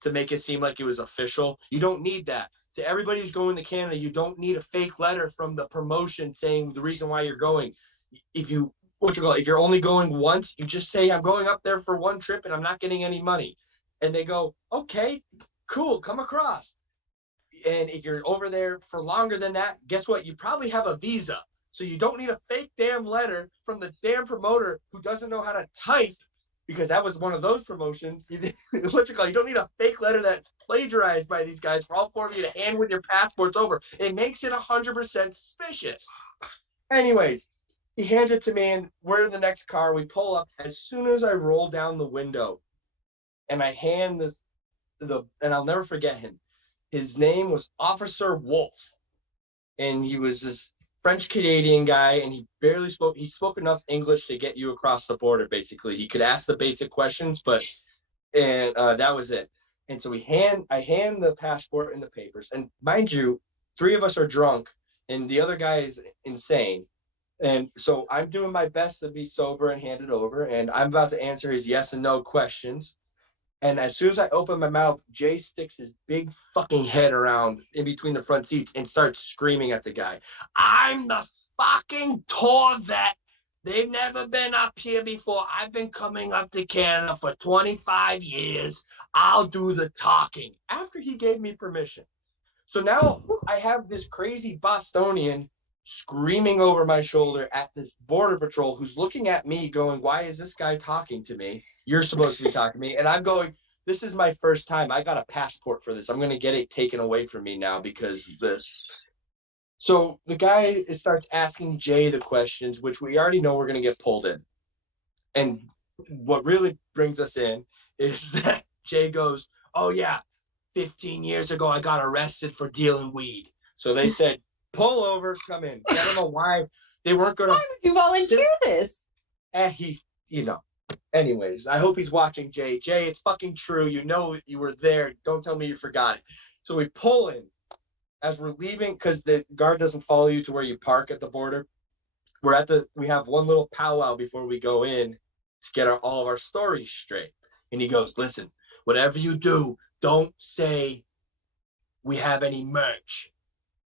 to make it seem like it was official. You don't need that. To everybody who's going to Canada, you don't need a fake letter from the promotion saying the reason why you're going. If you're only going once, you just say, I'm going up there for one trip and I'm not getting any money. And they go, okay, cool, come across. And if you're over there for longer than that, guess what? You probably have a visa. So you don't need a fake damn letter from the damn promoter who doesn't know how to type, because that was one of those promotions. You don't need a fake letter that's plagiarized by these guys for all four of you to hand with your passports over. It makes it 100% suspicious. Anyways, he hands it to me and we're in the next car. We pull up. As soon as I roll down the window and I hand this and I'll never forget him. His name was Officer Wolf. And he was this French Canadian guy, and he spoke enough English to get you across the border, basically. He could ask the basic questions, and that was it. And so I hand the passport and the papers. And mind you, 3 of us are drunk and the other guy is insane. And so I'm doing my best to be sober and hand it over. And I'm about to answer his yes and no questions. And as soon as I open my mouth, Jay sticks his big fucking head around in between the front seats and starts screaming at the guy. I'm the fucking tour vet. They've never been up here before. I've been coming up to Canada for 25 years. I'll do the talking. After he gave me permission. So now I have this crazy Bostonian screaming over my shoulder at this border patrol who's looking at me going, why is this guy talking to me? You're supposed to be talking to me. And I'm going, this is my first time. I got a passport for this. I'm going to get it taken away from me now because of this. So the guy starts asking Jay the questions, which we already know we're going to get pulled in. And what really brings us in is that Jay goes, oh, yeah, 15 years ago, I got arrested for dealing weed. So they said, pull over, come in. I don't know why they weren't going to. Why would you volunteer this? Anyways, I hope he's watching, Jay. Jay, it's fucking true. You know you were there. Don't tell me you forgot it. So we pull in as we're leaving because the guard doesn't follow you to where you park at the border. We have one little powwow before we go in to get all of our stories straight. And he goes, listen, whatever you do, don't say we have any merch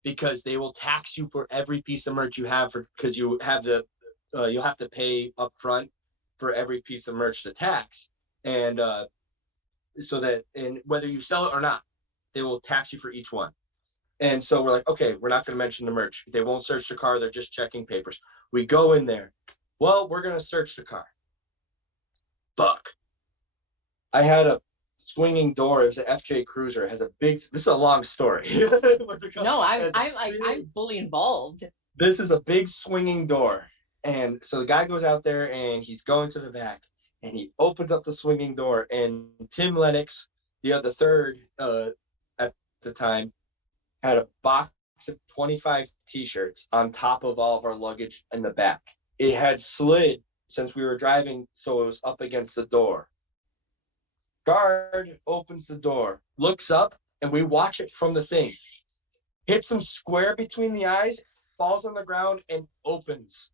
because they will tax you for every piece of merch you have because you have you'll have to pay up front for every piece of merch to tax. And so that, and whether you sell it or not, they will tax you for each one. And so we're like, okay, we're not going to mention the merch. They won't search the car. They're just checking papers. We go in there. Well, we're going to search the car. Fuck. I had a swinging door. It was an FJ Cruiser. It has a big, this is a long story. No, I'm fully involved. This is a big swinging door. And so the guy goes out there and he's going to the back and he opens up the swinging door and Tim Lennox, the third at the time, had a box of 25 t-shirts on top of all of our luggage in the back. It had slid since we were driving, so it was up against the door. Guard opens the door, looks up, and we watch it from the thing. Hits him square between the eyes, falls on the ground, and opens.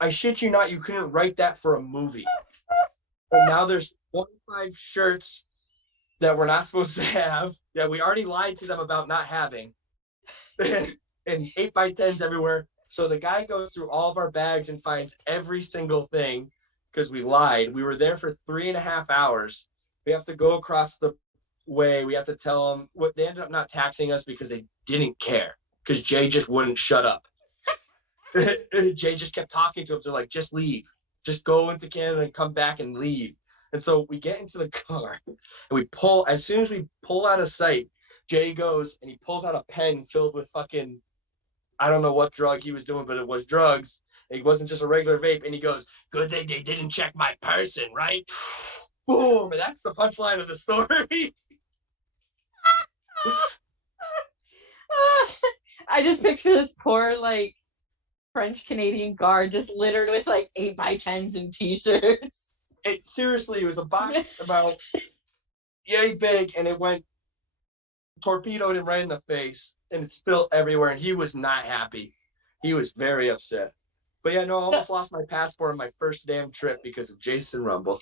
I shit you not, you couldn't write that for a movie. And now there's 25 shirts that we're not supposed to have, that we already lied to them about not having, and 8x10s everywhere. So the guy goes through all of our bags and finds every single thing because we lied. We were there for 3.5 hours. We have to go across the way. We have to tell them what they ended up not taxing us because they didn't care because Jay just wouldn't shut up. Jay just kept talking to him. They're like, just leave. Just go into Canada and come back and leave. And so we get into the car and we pull. As soon as we pull out of sight, Jay goes and he pulls out a pen filled with fucking, I don't know what drug he was doing, but it was drugs. It wasn't just a regular vape. And he goes, good thing they didn't check my person, right? Boom. And that's the punchline of the story. I just picture this poor, like, French Canadian guard just littered with like 8x10s and t-shirts. Seriously, it was a box about yay big, and it went torpedoed him right in the face, and it's still everywhere, and he was not happy. He was very upset. But yeah, no, I almost lost my passport on my first damn trip because of Jason Rumble.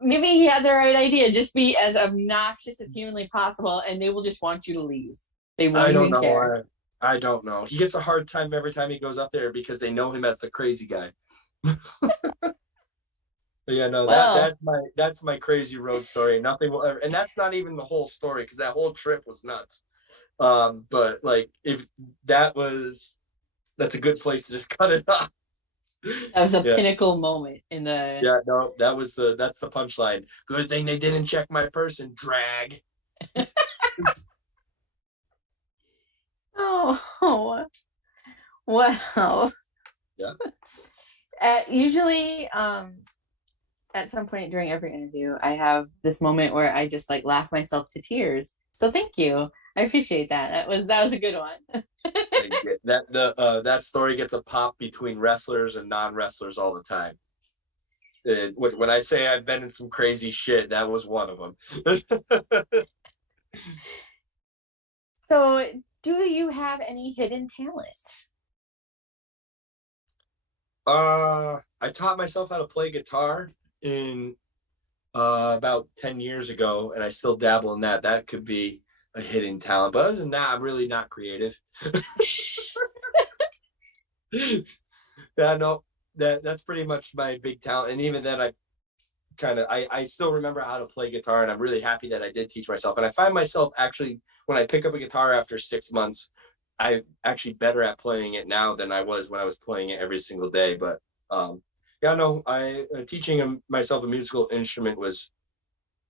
Maybe he had the right idea. Just be as obnoxious as humanly possible, and they will just want you to leave. They won't even care. I don't know. He gets a hard time every time he goes up there because they know him as the crazy guy. But yeah, no, that's my crazy road story. Nothing will ever, and that's not even the whole story because that whole trip was nuts. But like, if that's a good place to just cut it off. That was a pinnacle moment in the. Yeah, no, that's the punchline. Good thing they didn't check my person. Drag. Oh, wow. Yeah. Usually, at some point during every interview, I have this moment where I just like laugh myself to tears. So thank you. I appreciate that. That was a good one. That story gets a pop between wrestlers and non-wrestlers all the time. When I say I've been in some crazy shit, that was one of them. So, do you have any hidden talents? I taught myself how to play guitar in about 10 years ago, and I still dabble in that. That could be a hidden talent, but other than that, I'm really not creative. Yeah, no, that's pretty much my big talent. And even then, I still remember how to play guitar, and I'm really happy that I did teach myself. And I find myself actually, when I pick up a guitar after 6 months, I'm actually better at playing it now than I was when I was playing it every single day. But yeah, no, teaching myself a musical instrument was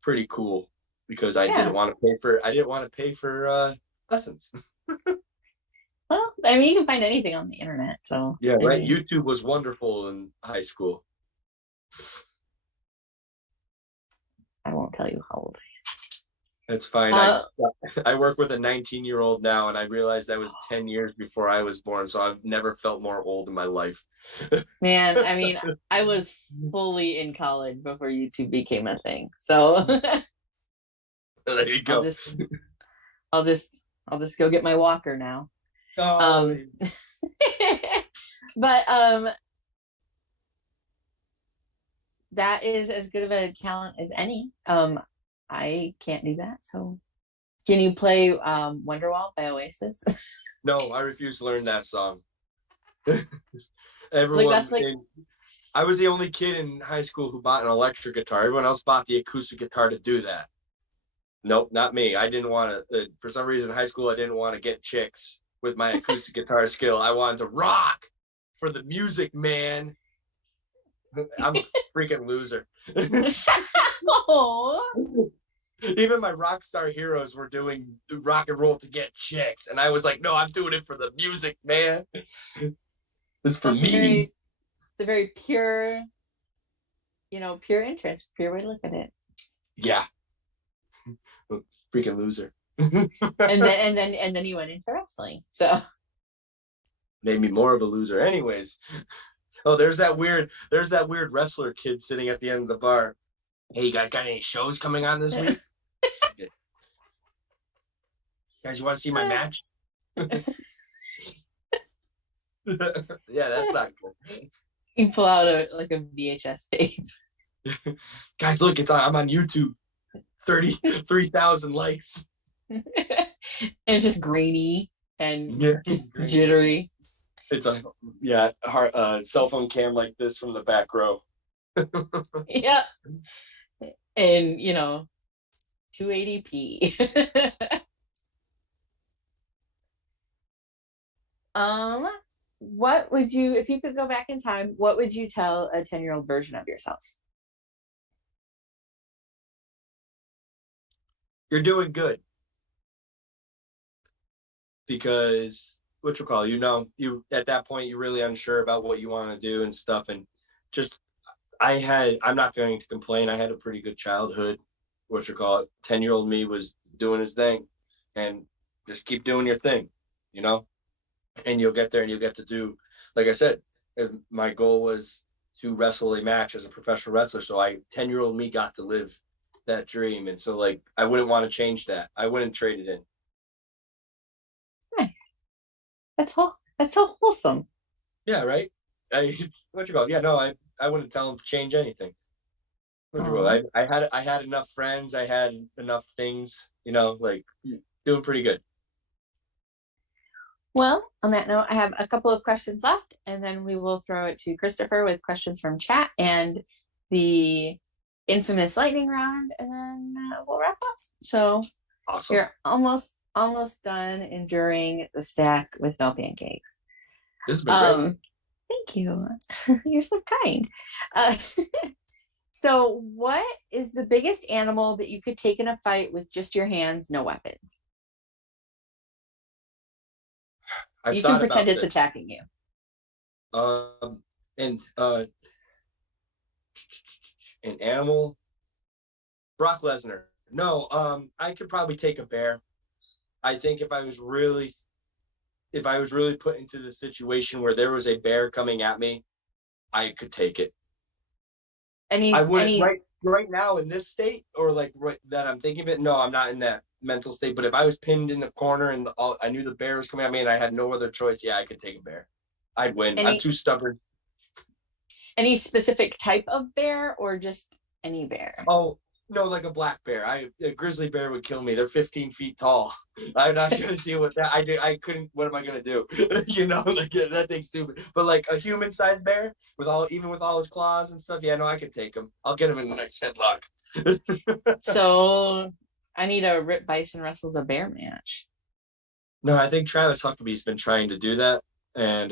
pretty cool because I didn't want to pay for lessons. Well, I mean, you can find anything on the internet. So yeah, right. YouTube was wonderful in high school. I won't tell you how old I am. That's fine. I work with a 19-year-old now, and I realized that was 10 years before I was born, so I've never felt more old in my life. Man, I mean, I was fully in college before YouTube became a thing. So there you go. I'll just go get my walker now. Oh. But that is as good of a talent as any. I can't do that. So can you play Wonderwall by Oasis? No, I refuse to learn that song. Everyone, I was the only kid in high school who bought an electric guitar. Everyone else bought the acoustic guitar to do that. Nope, not me. I didn't want to. For some reason, in high school, I didn't want to get chicks with my acoustic guitar skill. I wanted to rock for the music, man. I'm a freaking loser. Even my rock star heroes were doing rock and roll to get chicks, and I was like, no, I'm doing it for the music, man. It's for me. It's a very pure, pure interest, pure way to look at it. Yeah. Freaking loser. and then you went into wrestling. So made me more of a loser. Anyways. Oh, there's that weird wrestler kid sitting at the end of the bar. Hey, you guys got any shows coming on this week? Guys, you want to see my match? Yeah, that's not good. You pull out a VHS tape. Guys, look, I'm on YouTube. 33,000 likes. And it's just grainy and just jittery. It's a cell phone cam like this from the back row. Yeah. And 280p. What would you, if you could go back in time, what would you tell a 10-year-old version of yourself? You're doing good. Because you at that point you're really unsure about what you want to do and stuff, and just I'm not going to complain. I had a pretty good childhood. 10-year-old me was doing his thing, and just keep doing your thing, and you'll get there and you'll get to do like I said, my goal was to wrestle a match as a professional wrestler. So 10-year-old me got to live that dream. And so like, I wouldn't want to change that. I wouldn't trade it in. Nice. That's so wholesome. Yeah. Right. What you call? Yeah. No, I wouldn't tell him to change anything. What you call? Aw. I had enough friends. I had enough things, like doing pretty good. Well, on that note, I have a couple of questions left, and then we will throw it to Christopher with questions from chat and the infamous lightning round, and then we'll wrap up. So Awesome. you're almost done enduring the stack with Val Pancakes. This has been great. Thank you. You're so kind. Uh, so what is the biggest animal that you could take in a fight with just your hands, no weapons? I've You can thought pretend about it's this. attacking you. And an animal, Brock Lesnar. No, I could probably take a bear. I think if I was really put into the situation where there was a bear coming at me, I could take it. I wouldn't right now in this state, or like right that I'm thinking of it. No, I'm not in that mental state. But if I was pinned in the corner and I knew the bear was coming at me and I had no other choice, yeah, I could take a bear. I'd win. I'm too stubborn. Any specific type of bear or just any bear? Oh, no, like a black bear. A grizzly bear would kill me. They're 15 feet tall. I'm not gonna deal with that. I couldn't. What am I gonna do? Like that thing's stupid. But like a human-sized bear even with all his claws and stuff. Yeah, no, I could take him. I'll get him in the next headlock. So I need a Rip Byson wrestles a bear match. No, I think Travis Huckabee's been trying to do that, and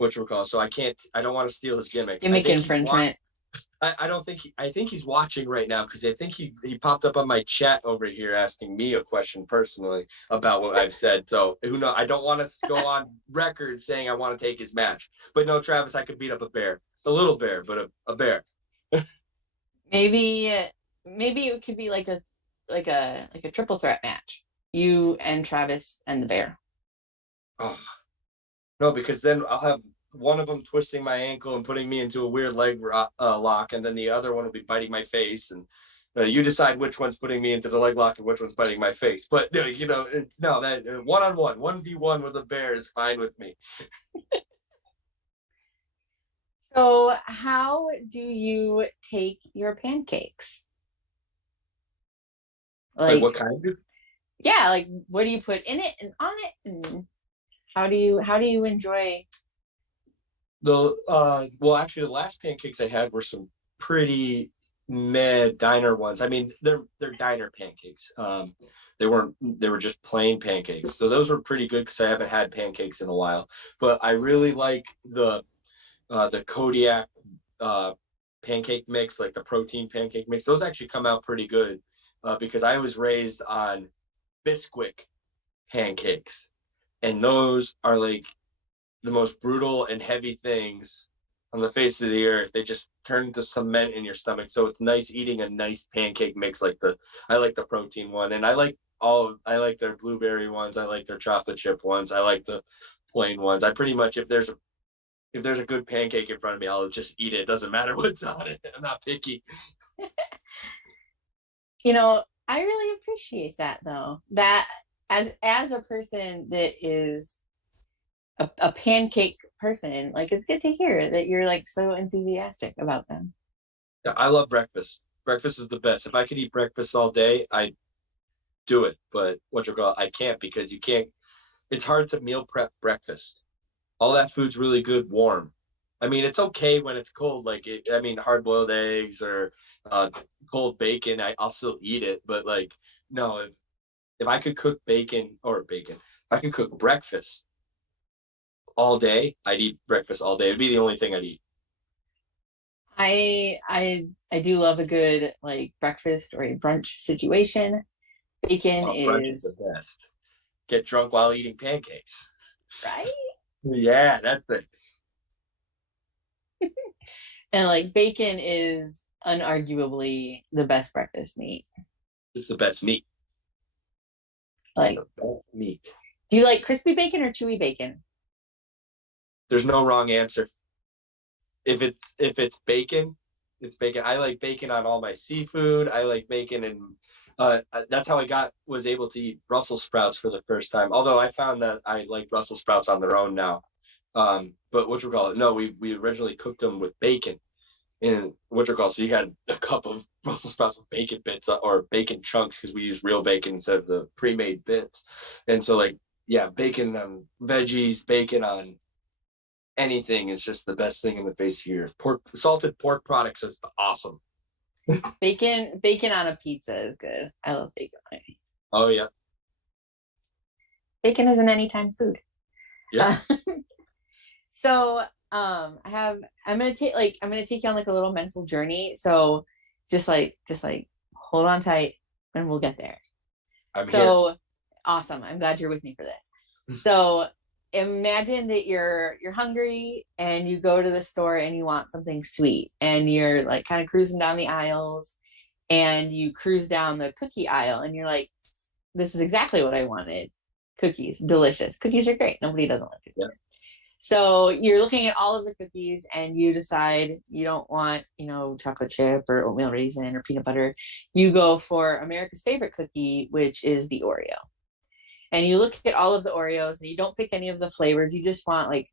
whatchamacallit. So I don't want to steal his gimmick. Gimmick infringement. I don't think I think he's watching right now because I think he popped up on my chat over here asking me a question personally about what I've said. So who knows? I don't want to go on record saying I want to take his match. But no, Travis, I could beat up a bear. A little bear, but a bear. Maybe it could be like a triple threat match. You and Travis and the bear. Oh. No, because then I'll have one of them twisting my ankle and putting me into a weird leg lock, and then the other one will be biting my face, and you decide which one's putting me into the leg lock and which one's biting my face. But no, that one-on-one, 1v1 with a bear is fine with me. So how do you take your pancakes? Like what kind of? Yeah, like what do you put in it and on it, and how do you enjoy? Well, actually, the last pancakes I had were some pretty meh diner ones. I mean, they're diner pancakes. They were just plain pancakes. So those were pretty good because I haven't had pancakes in a while. But I really like the Kodiak pancake mix, like the protein pancake mix. Those actually come out pretty good because I was raised on Bisquick pancakes, and those are like the most brutal and heavy things on the face of the earth. They just turn into cement in your stomach. So it's nice eating a nice pancake mix I like the protein one, and I like their blueberry ones. I like their chocolate chip ones. I like the plain ones. I pretty much, if there's a good pancake in front of me, I'll just eat it. It doesn't matter what's on it. I'm not picky. I really appreciate that though. That as a person that is a pancake person, like it's good to hear that you're like so enthusiastic about them. I love breakfast. Breakfast is the best. If I could eat breakfast all day, I'd do it. But I can't because you can't. It's hard to meal prep breakfast. All that food's really good warm. I mean, it's okay when it's cold. Hard-boiled eggs or cold bacon, I'll still eat it. But like, no, if I could cook if I could cook breakfast all day, I'd eat breakfast all day. It'd be the only thing I'd eat. I do love a good like breakfast or a brunch situation. Bacon Brunch is the best. Get drunk while eating pancakes. Right? Yeah, that's it. And like bacon is unarguably the best breakfast meat. It's the best meat. Like the best meat. Do you like crispy bacon or chewy bacon? There's no wrong answer. If it's bacon, it's bacon. I like bacon on all my seafood. I like bacon, and that's how I was able to eat Brussels sprouts for the first time. Although I found that I like Brussels sprouts on their own now. But no, we originally cooked them with bacon in so you had a cup of Brussels sprouts with bacon bits or bacon chunks, because we use real bacon instead of the pre-made bits. And so bacon on veggies, bacon on anything is just the best thing in the face of your salted pork products is awesome. Bacon on a pizza is good. I love bacon on a pizza. Oh yeah. Bacon is an anytime food. Yeah. So I'm gonna take you on like a little mental journey. So just hold on tight and we'll get there. I'm here. Awesome. I'm glad you're with me for this. So imagine that you're hungry and you go to the store and you want something sweet, and you're like kind of cruising down the aisles, and you cruise down the cookie aisle and you're like, this is exactly what I wanted. Cookies, delicious. Cookies are great. Nobody doesn't like cookies. Yeah. So you're looking at all of the cookies and you decide you don't want, chocolate chip or oatmeal raisin or peanut butter. You go for America's favorite cookie, which is the Oreo. And you look at all of the Oreos and you don't pick any of the flavors. You just want like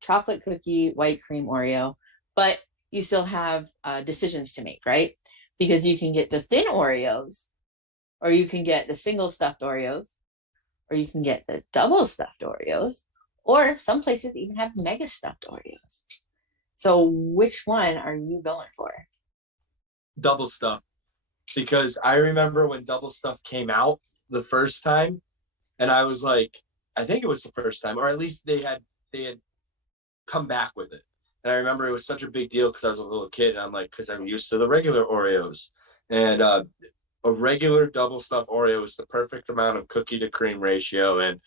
chocolate cookie, white cream Oreo, but you still have decisions to make, right? Because you can get the thin Oreos, or you can get the single stuffed Oreos, or you can get the double stuffed Oreos, or some places even have mega stuffed Oreos. So which one are you going for? Double stuff. Because I remember when double stuff came out the first time, and I was like, I think it was the first time, or at least they had come back with it. And I remember it was such a big deal because I was a little kid, and I'm like, because I'm used to the regular Oreos. And a regular double stuffed Oreo is the perfect amount of cookie to cream ratio. And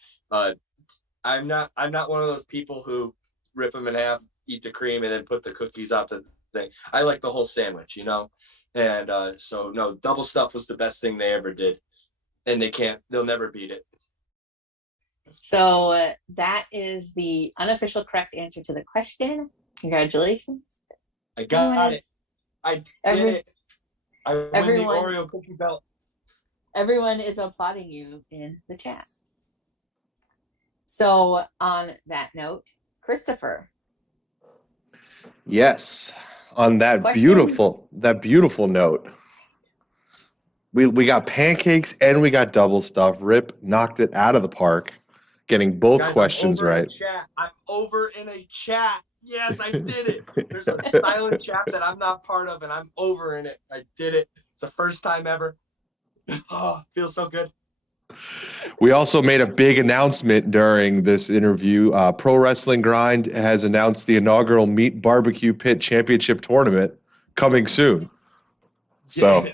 I'm not one of those people who rip them in half, eat the cream, and then put the cookies out the thing. I like the whole sandwich, And so no, double stuff was the best thing they ever did, and they'll never beat it. So that is the unofficial correct answer to the question. Congratulations. I got it. I did it. I win the Oreo cookie belt. Everyone is applauding you in the chat. So on that note, Christopher. Yes. On that Questions? beautiful note. We got pancakes and we got double stuff. Rip knocked it out of the park, getting both questions right. I'm over in a chat. Yes, I did it. There's a silent chat that I'm not part of, and I'm over in it. I did it. It's the first time ever. Oh, feels so good. We also made a big announcement during this interview. Pro Wrestling Grind has announced the inaugural Meat BBQ Pit Championship Tournament coming soon. So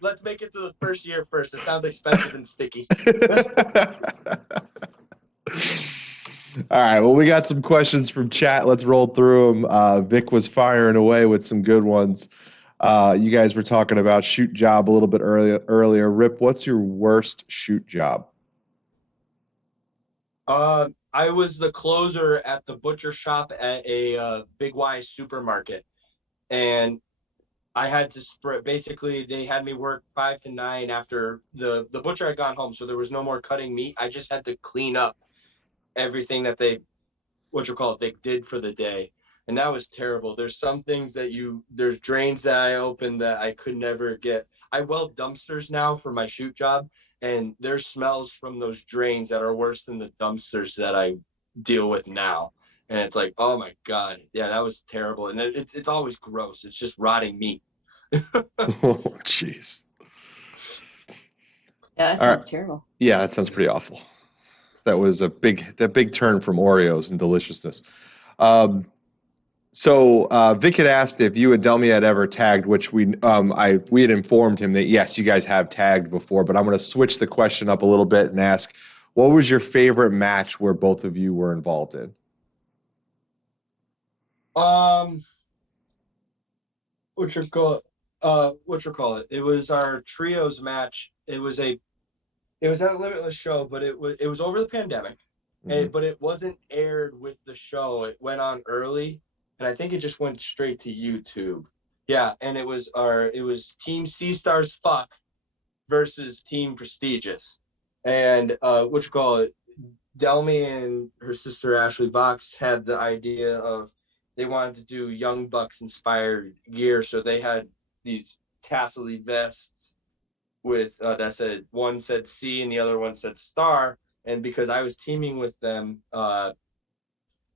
let's make it to the first year first. It sounds expensive and sticky. All right. Well, we got some questions from chat. Let's roll through them. Vic was firing away with some good ones. You guys were talking about shoot job a little bit earlier. Rip, what's your worst shoot job? I was the closer at the butcher shop at a Big Y supermarket, and I had to spread. Basically, they had me work 5 to 9 after the butcher had gone home, so there was no more cutting meat. I just had to clean up everything that they did for the day, and that was terrible. There's some things there's drains that I opened that I could never get. I weld dumpsters now for my shoot job, and there's smells from those drains that are worse than the dumpsters that I deal with now. And it's like, oh my God, yeah, that was terrible. And it's always gross. It's just rotting meat. Oh, jeez. Yeah, that sounds terrible. Yeah, that sounds pretty awful. That was a big turn from Oreos and deliciousness. So Vic had asked if you and Delmy had ever tagged, which we had informed him that yes, you guys have tagged before, but I'm going to switch the question up a little bit and ask, what was your favorite match where both of you were involved in? What you call it? It was our trios match. It was at a Limitless show, but it was over the pandemic. but it wasn't aired with the show. It went on early, and I think it just went straight to YouTube. Yeah, and it was Team Sea Stars Fuck versus Team Prestigious, and what you call it, Delmy and her sister Ashley Box had the idea of they wanted to do Young Bucks inspired gear, so they had these tassel-y vests with that said, one said C and the other one said Star, and because I was teaming with them,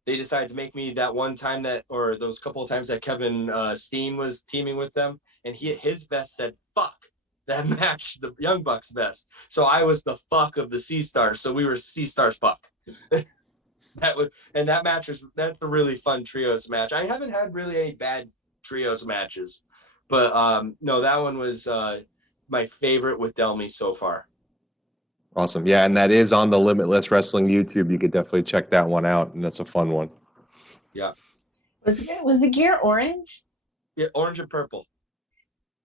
they decided to make me that one time or those couple of times that Kevin Steen was teaming with them, and his vest said "fuck." That matched the Young Bucks vest, so I was the fuck of the Sea Stars. So we were Sea Stars fuck. That's a really fun trios match. I haven't had really any bad trios matches, but no, that one was my favorite with Delmy so far. Awesome. Yeah, and that is on the Limitless Wrestling YouTube. You could definitely check that one out, and that's a fun one. Yeah. Was the gear orange? Yeah, orange and purple.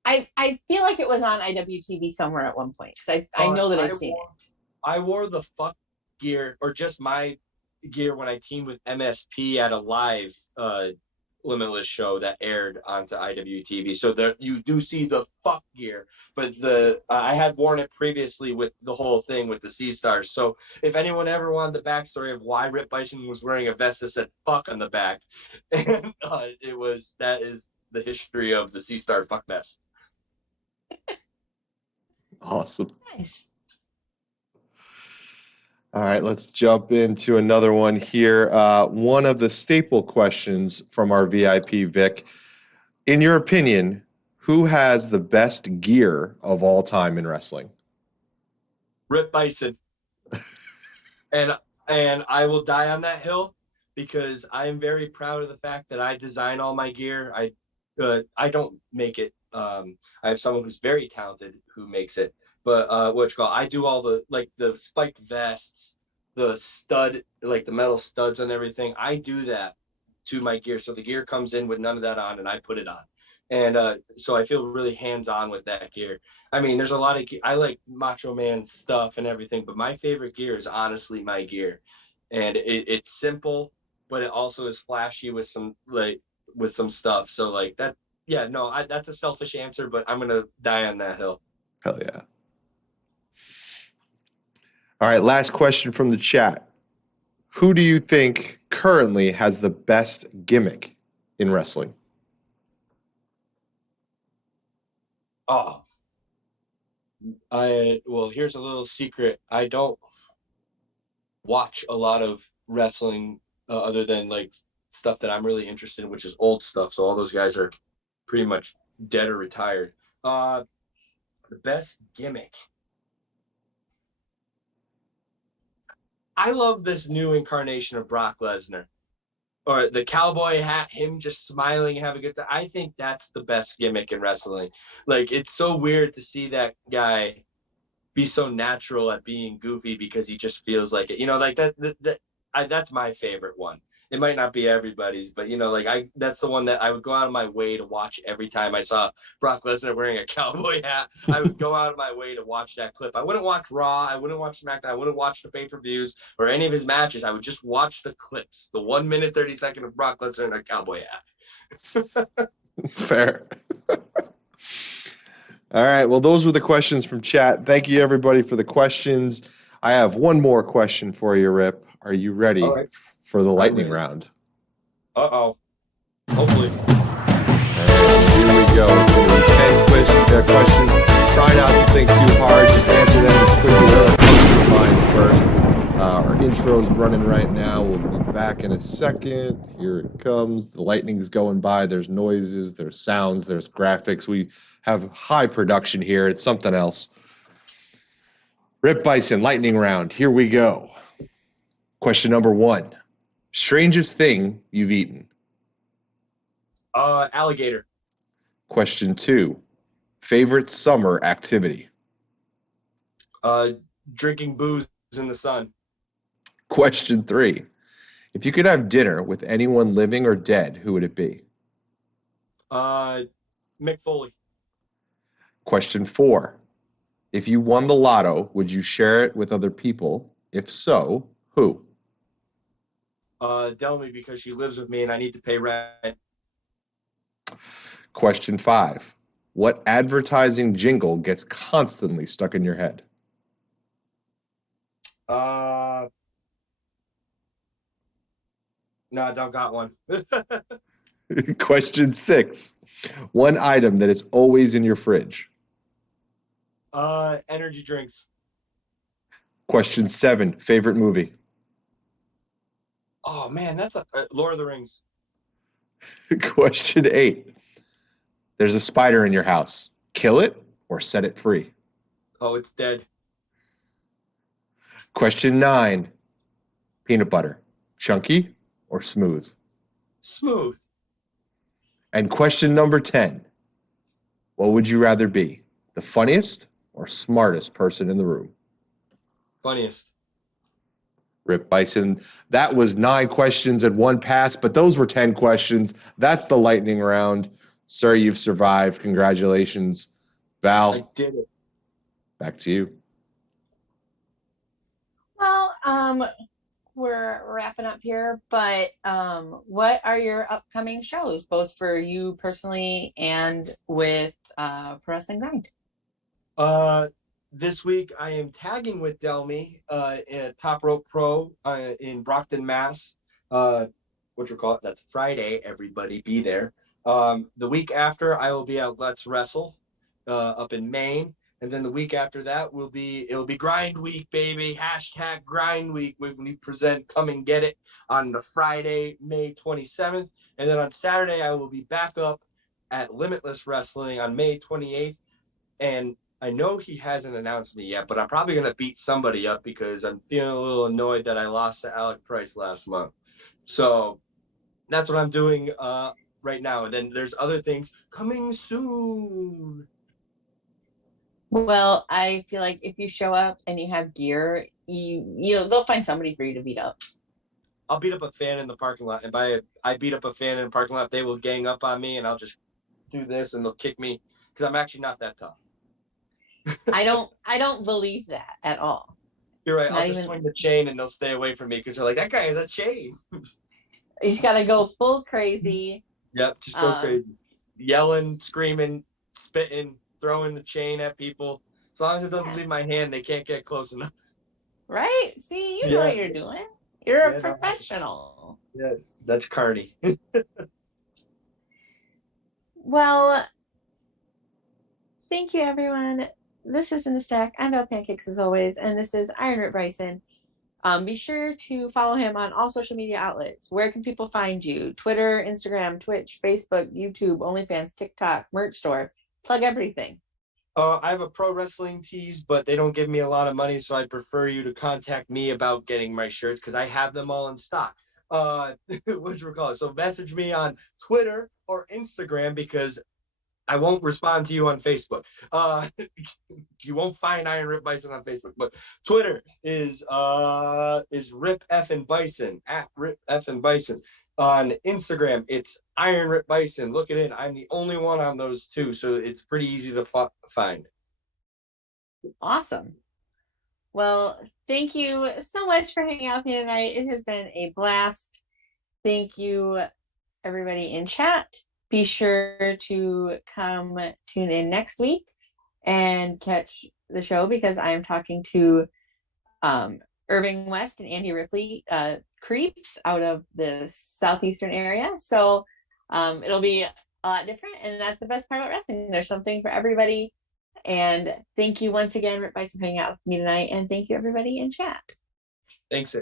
I feel like it was on IWTV somewhere at one point, because I know that I've seen it. I wore the fuck gear, or just my gear, when I teamed with MSP at a live Limitless show that aired onto IWTV. So there you do see the fuck gear, but I had worn it previously with the whole thing with the Sea Stars. So if anyone ever wanted the backstory of why Rip Byson was wearing a vest that said fuck on the back, and that is the history of the Sea Star fuck vest. Awesome. Nice. All right, let's jump into another one here. One of the staple questions from our VIP, Vic. In your opinion, who has the best gear of all time in wrestling? Rip Byson. and I will die on that hill, because I am very proud of the fact that I design all my gear. I don't make it. I have someone who's very talented who makes it. But I do all the spiked vests, the stud, like the metal studs and everything. I do that to my gear. So the gear comes in with none of that on, and I put it on. And so I feel really hands-on with that gear. I mean, there's a lot of I like Macho Man stuff and everything, but my favorite gear is honestly my gear. And it's simple, but it also is flashy with some stuff. So like that, yeah, no, that's a selfish answer, but I'm gonna die on that hill. Hell yeah. All right, last question from the chat. Who do you think currently has the best gimmick in wrestling? Oh, here's a little secret. I don't watch a lot of wrestling other than like stuff that I'm really interested in, which is old stuff. So all those guys are pretty much dead or retired. The best gimmick. I love this new incarnation of Brock Lesnar, or the cowboy hat, him just smiling and having a good time. I think that's the best gimmick in wrestling. Like, it's so weird to see that guy be so natural at being goofy, because he just feels like it. Like that's my favorite one. It might not be everybody's, but that's the one that I would go out of my way to watch every time I saw Brock Lesnar wearing a cowboy hat. I would go out of my way to watch that clip. I wouldn't watch Raw, I wouldn't watch SmackDown, I wouldn't watch the pay-per-views or any of his matches. I would just watch the clips, the 1 minute 30 second of Brock Lesnar in a cowboy hat. Fair. All right, well, those were the questions from chat. Thank you, everybody, for the questions. I have one more question for you, Rip. Are you ready for the lightning round? Uh-oh. Hopefully. And here we go. It's going to be 10 questions. Try not to think too hard. Just answer them as quickly as you can find first. Our intro's running right now. We'll be back in a second. Here it comes. The lightning's going by. There's noises, there's sounds, there's graphics. We have high production here. It's something else. Rip Byson, lightning round. Here we go. Question number 1. Strangest thing you've eaten? Alligator. Question 2. Favorite summer activity? Drinking booze in the sun. Question 3. If you could have dinner with anyone living or dead, who would it be? Mick Foley. Question 4. If you won the lotto, would you share it with other people? If so, who? Delmy, because she lives with me and I need to pay rent. Question 5. What advertising jingle gets constantly stuck in your head? No, I don't got one. Question 6. One item that is always in your fridge. Energy drinks. Question 7. Favorite movie. Oh man, that's a Lord of the Rings. Question 8. There's a spider in your house. Kill it or set it free. Oh, it's dead. Question 9. Peanut butter. Chunky or smooth? Smooth. And question number 10. What would you rather be? The funniest or smartest person in the room? Funniest. Rip Byson. That was 9 questions at one pass, but those were 10 questions. That's the lightning round. Sir, you've survived. Congratulations. Val, I did it. back to you. Well, we're wrapping up here, but what are your upcoming shows, both for you personally and with Pro Wrestling Grind? This week I am tagging with Delmy at Top Rope Pro in Brockton, Mass. That's Friday. Everybody be there. The week after I will be at Let's Wrestle up in Maine. And then the week after that it'll be Grind Week, baby. Hashtag Grind Week when we present Come and Get It on the Friday, May 27th. And then on Saturday, I will be back up at Limitless Wrestling on May 28th. And I know he hasn't announced me yet, but I'm probably going to beat somebody up because I'm feeling a little annoyed that I lost to Alec Price last month. So that's what I'm doing right now. And then there's other things coming soon. Well, I feel like if you show up and you have gear, they'll find somebody for you to beat up. I'll beat up a fan in the parking lot. And by I beat up a fan in the parking lot, they will gang up on me and I'll just do this and they'll kick me because I'm actually not that tough. I don't believe that at all. You're right. I'll just swing the chain and they'll stay away from me because they're like, that guy has a chain. You just gotta go full crazy. Yep, just go crazy. Yelling, screaming, spitting, throwing the chain at people. As long as it doesn't leave my hand, they can't get close enough. Right? See, you know what you're doing. You're a professional. Yes, that's Carney. Well, thank you, everyone. This has been The Stack. I'm Val Pancakes, as always, and this is Iron Rip Bryson. Be sure to follow him on all social media outlets. Where can people find you? Twitter, Instagram, Twitch, Facebook, YouTube, OnlyFans, TikTok, merch store. Plug everything. I have a pro wrestling tees, but they don't give me a lot of money, so I prefer you to contact me about getting my shirts because I have them all in stock. So message me on Twitter or Instagram because I won't respond to you on Facebook. You won't find Iron Rip Bison on Facebook, but Twitter is Rip Effin Bison at Rip Effin Bison. On Instagram, it's Iron Rip Bison. Look it in. I'm the only one on those two, so it's pretty easy to find. Awesome. Well, thank you so much for hanging out with me tonight. It has been a blast. Thank you, everybody in chat. Be sure to come tune in next week and catch the show because I am talking to Irving West and Andy Ripley, creeps out of the southeastern area. So it'll be a lot different, and that's the best part about wrestling. There's something for everybody. And thank you once again, Rip Bison, for hanging out with me tonight, and thank you everybody in chat. Thanks.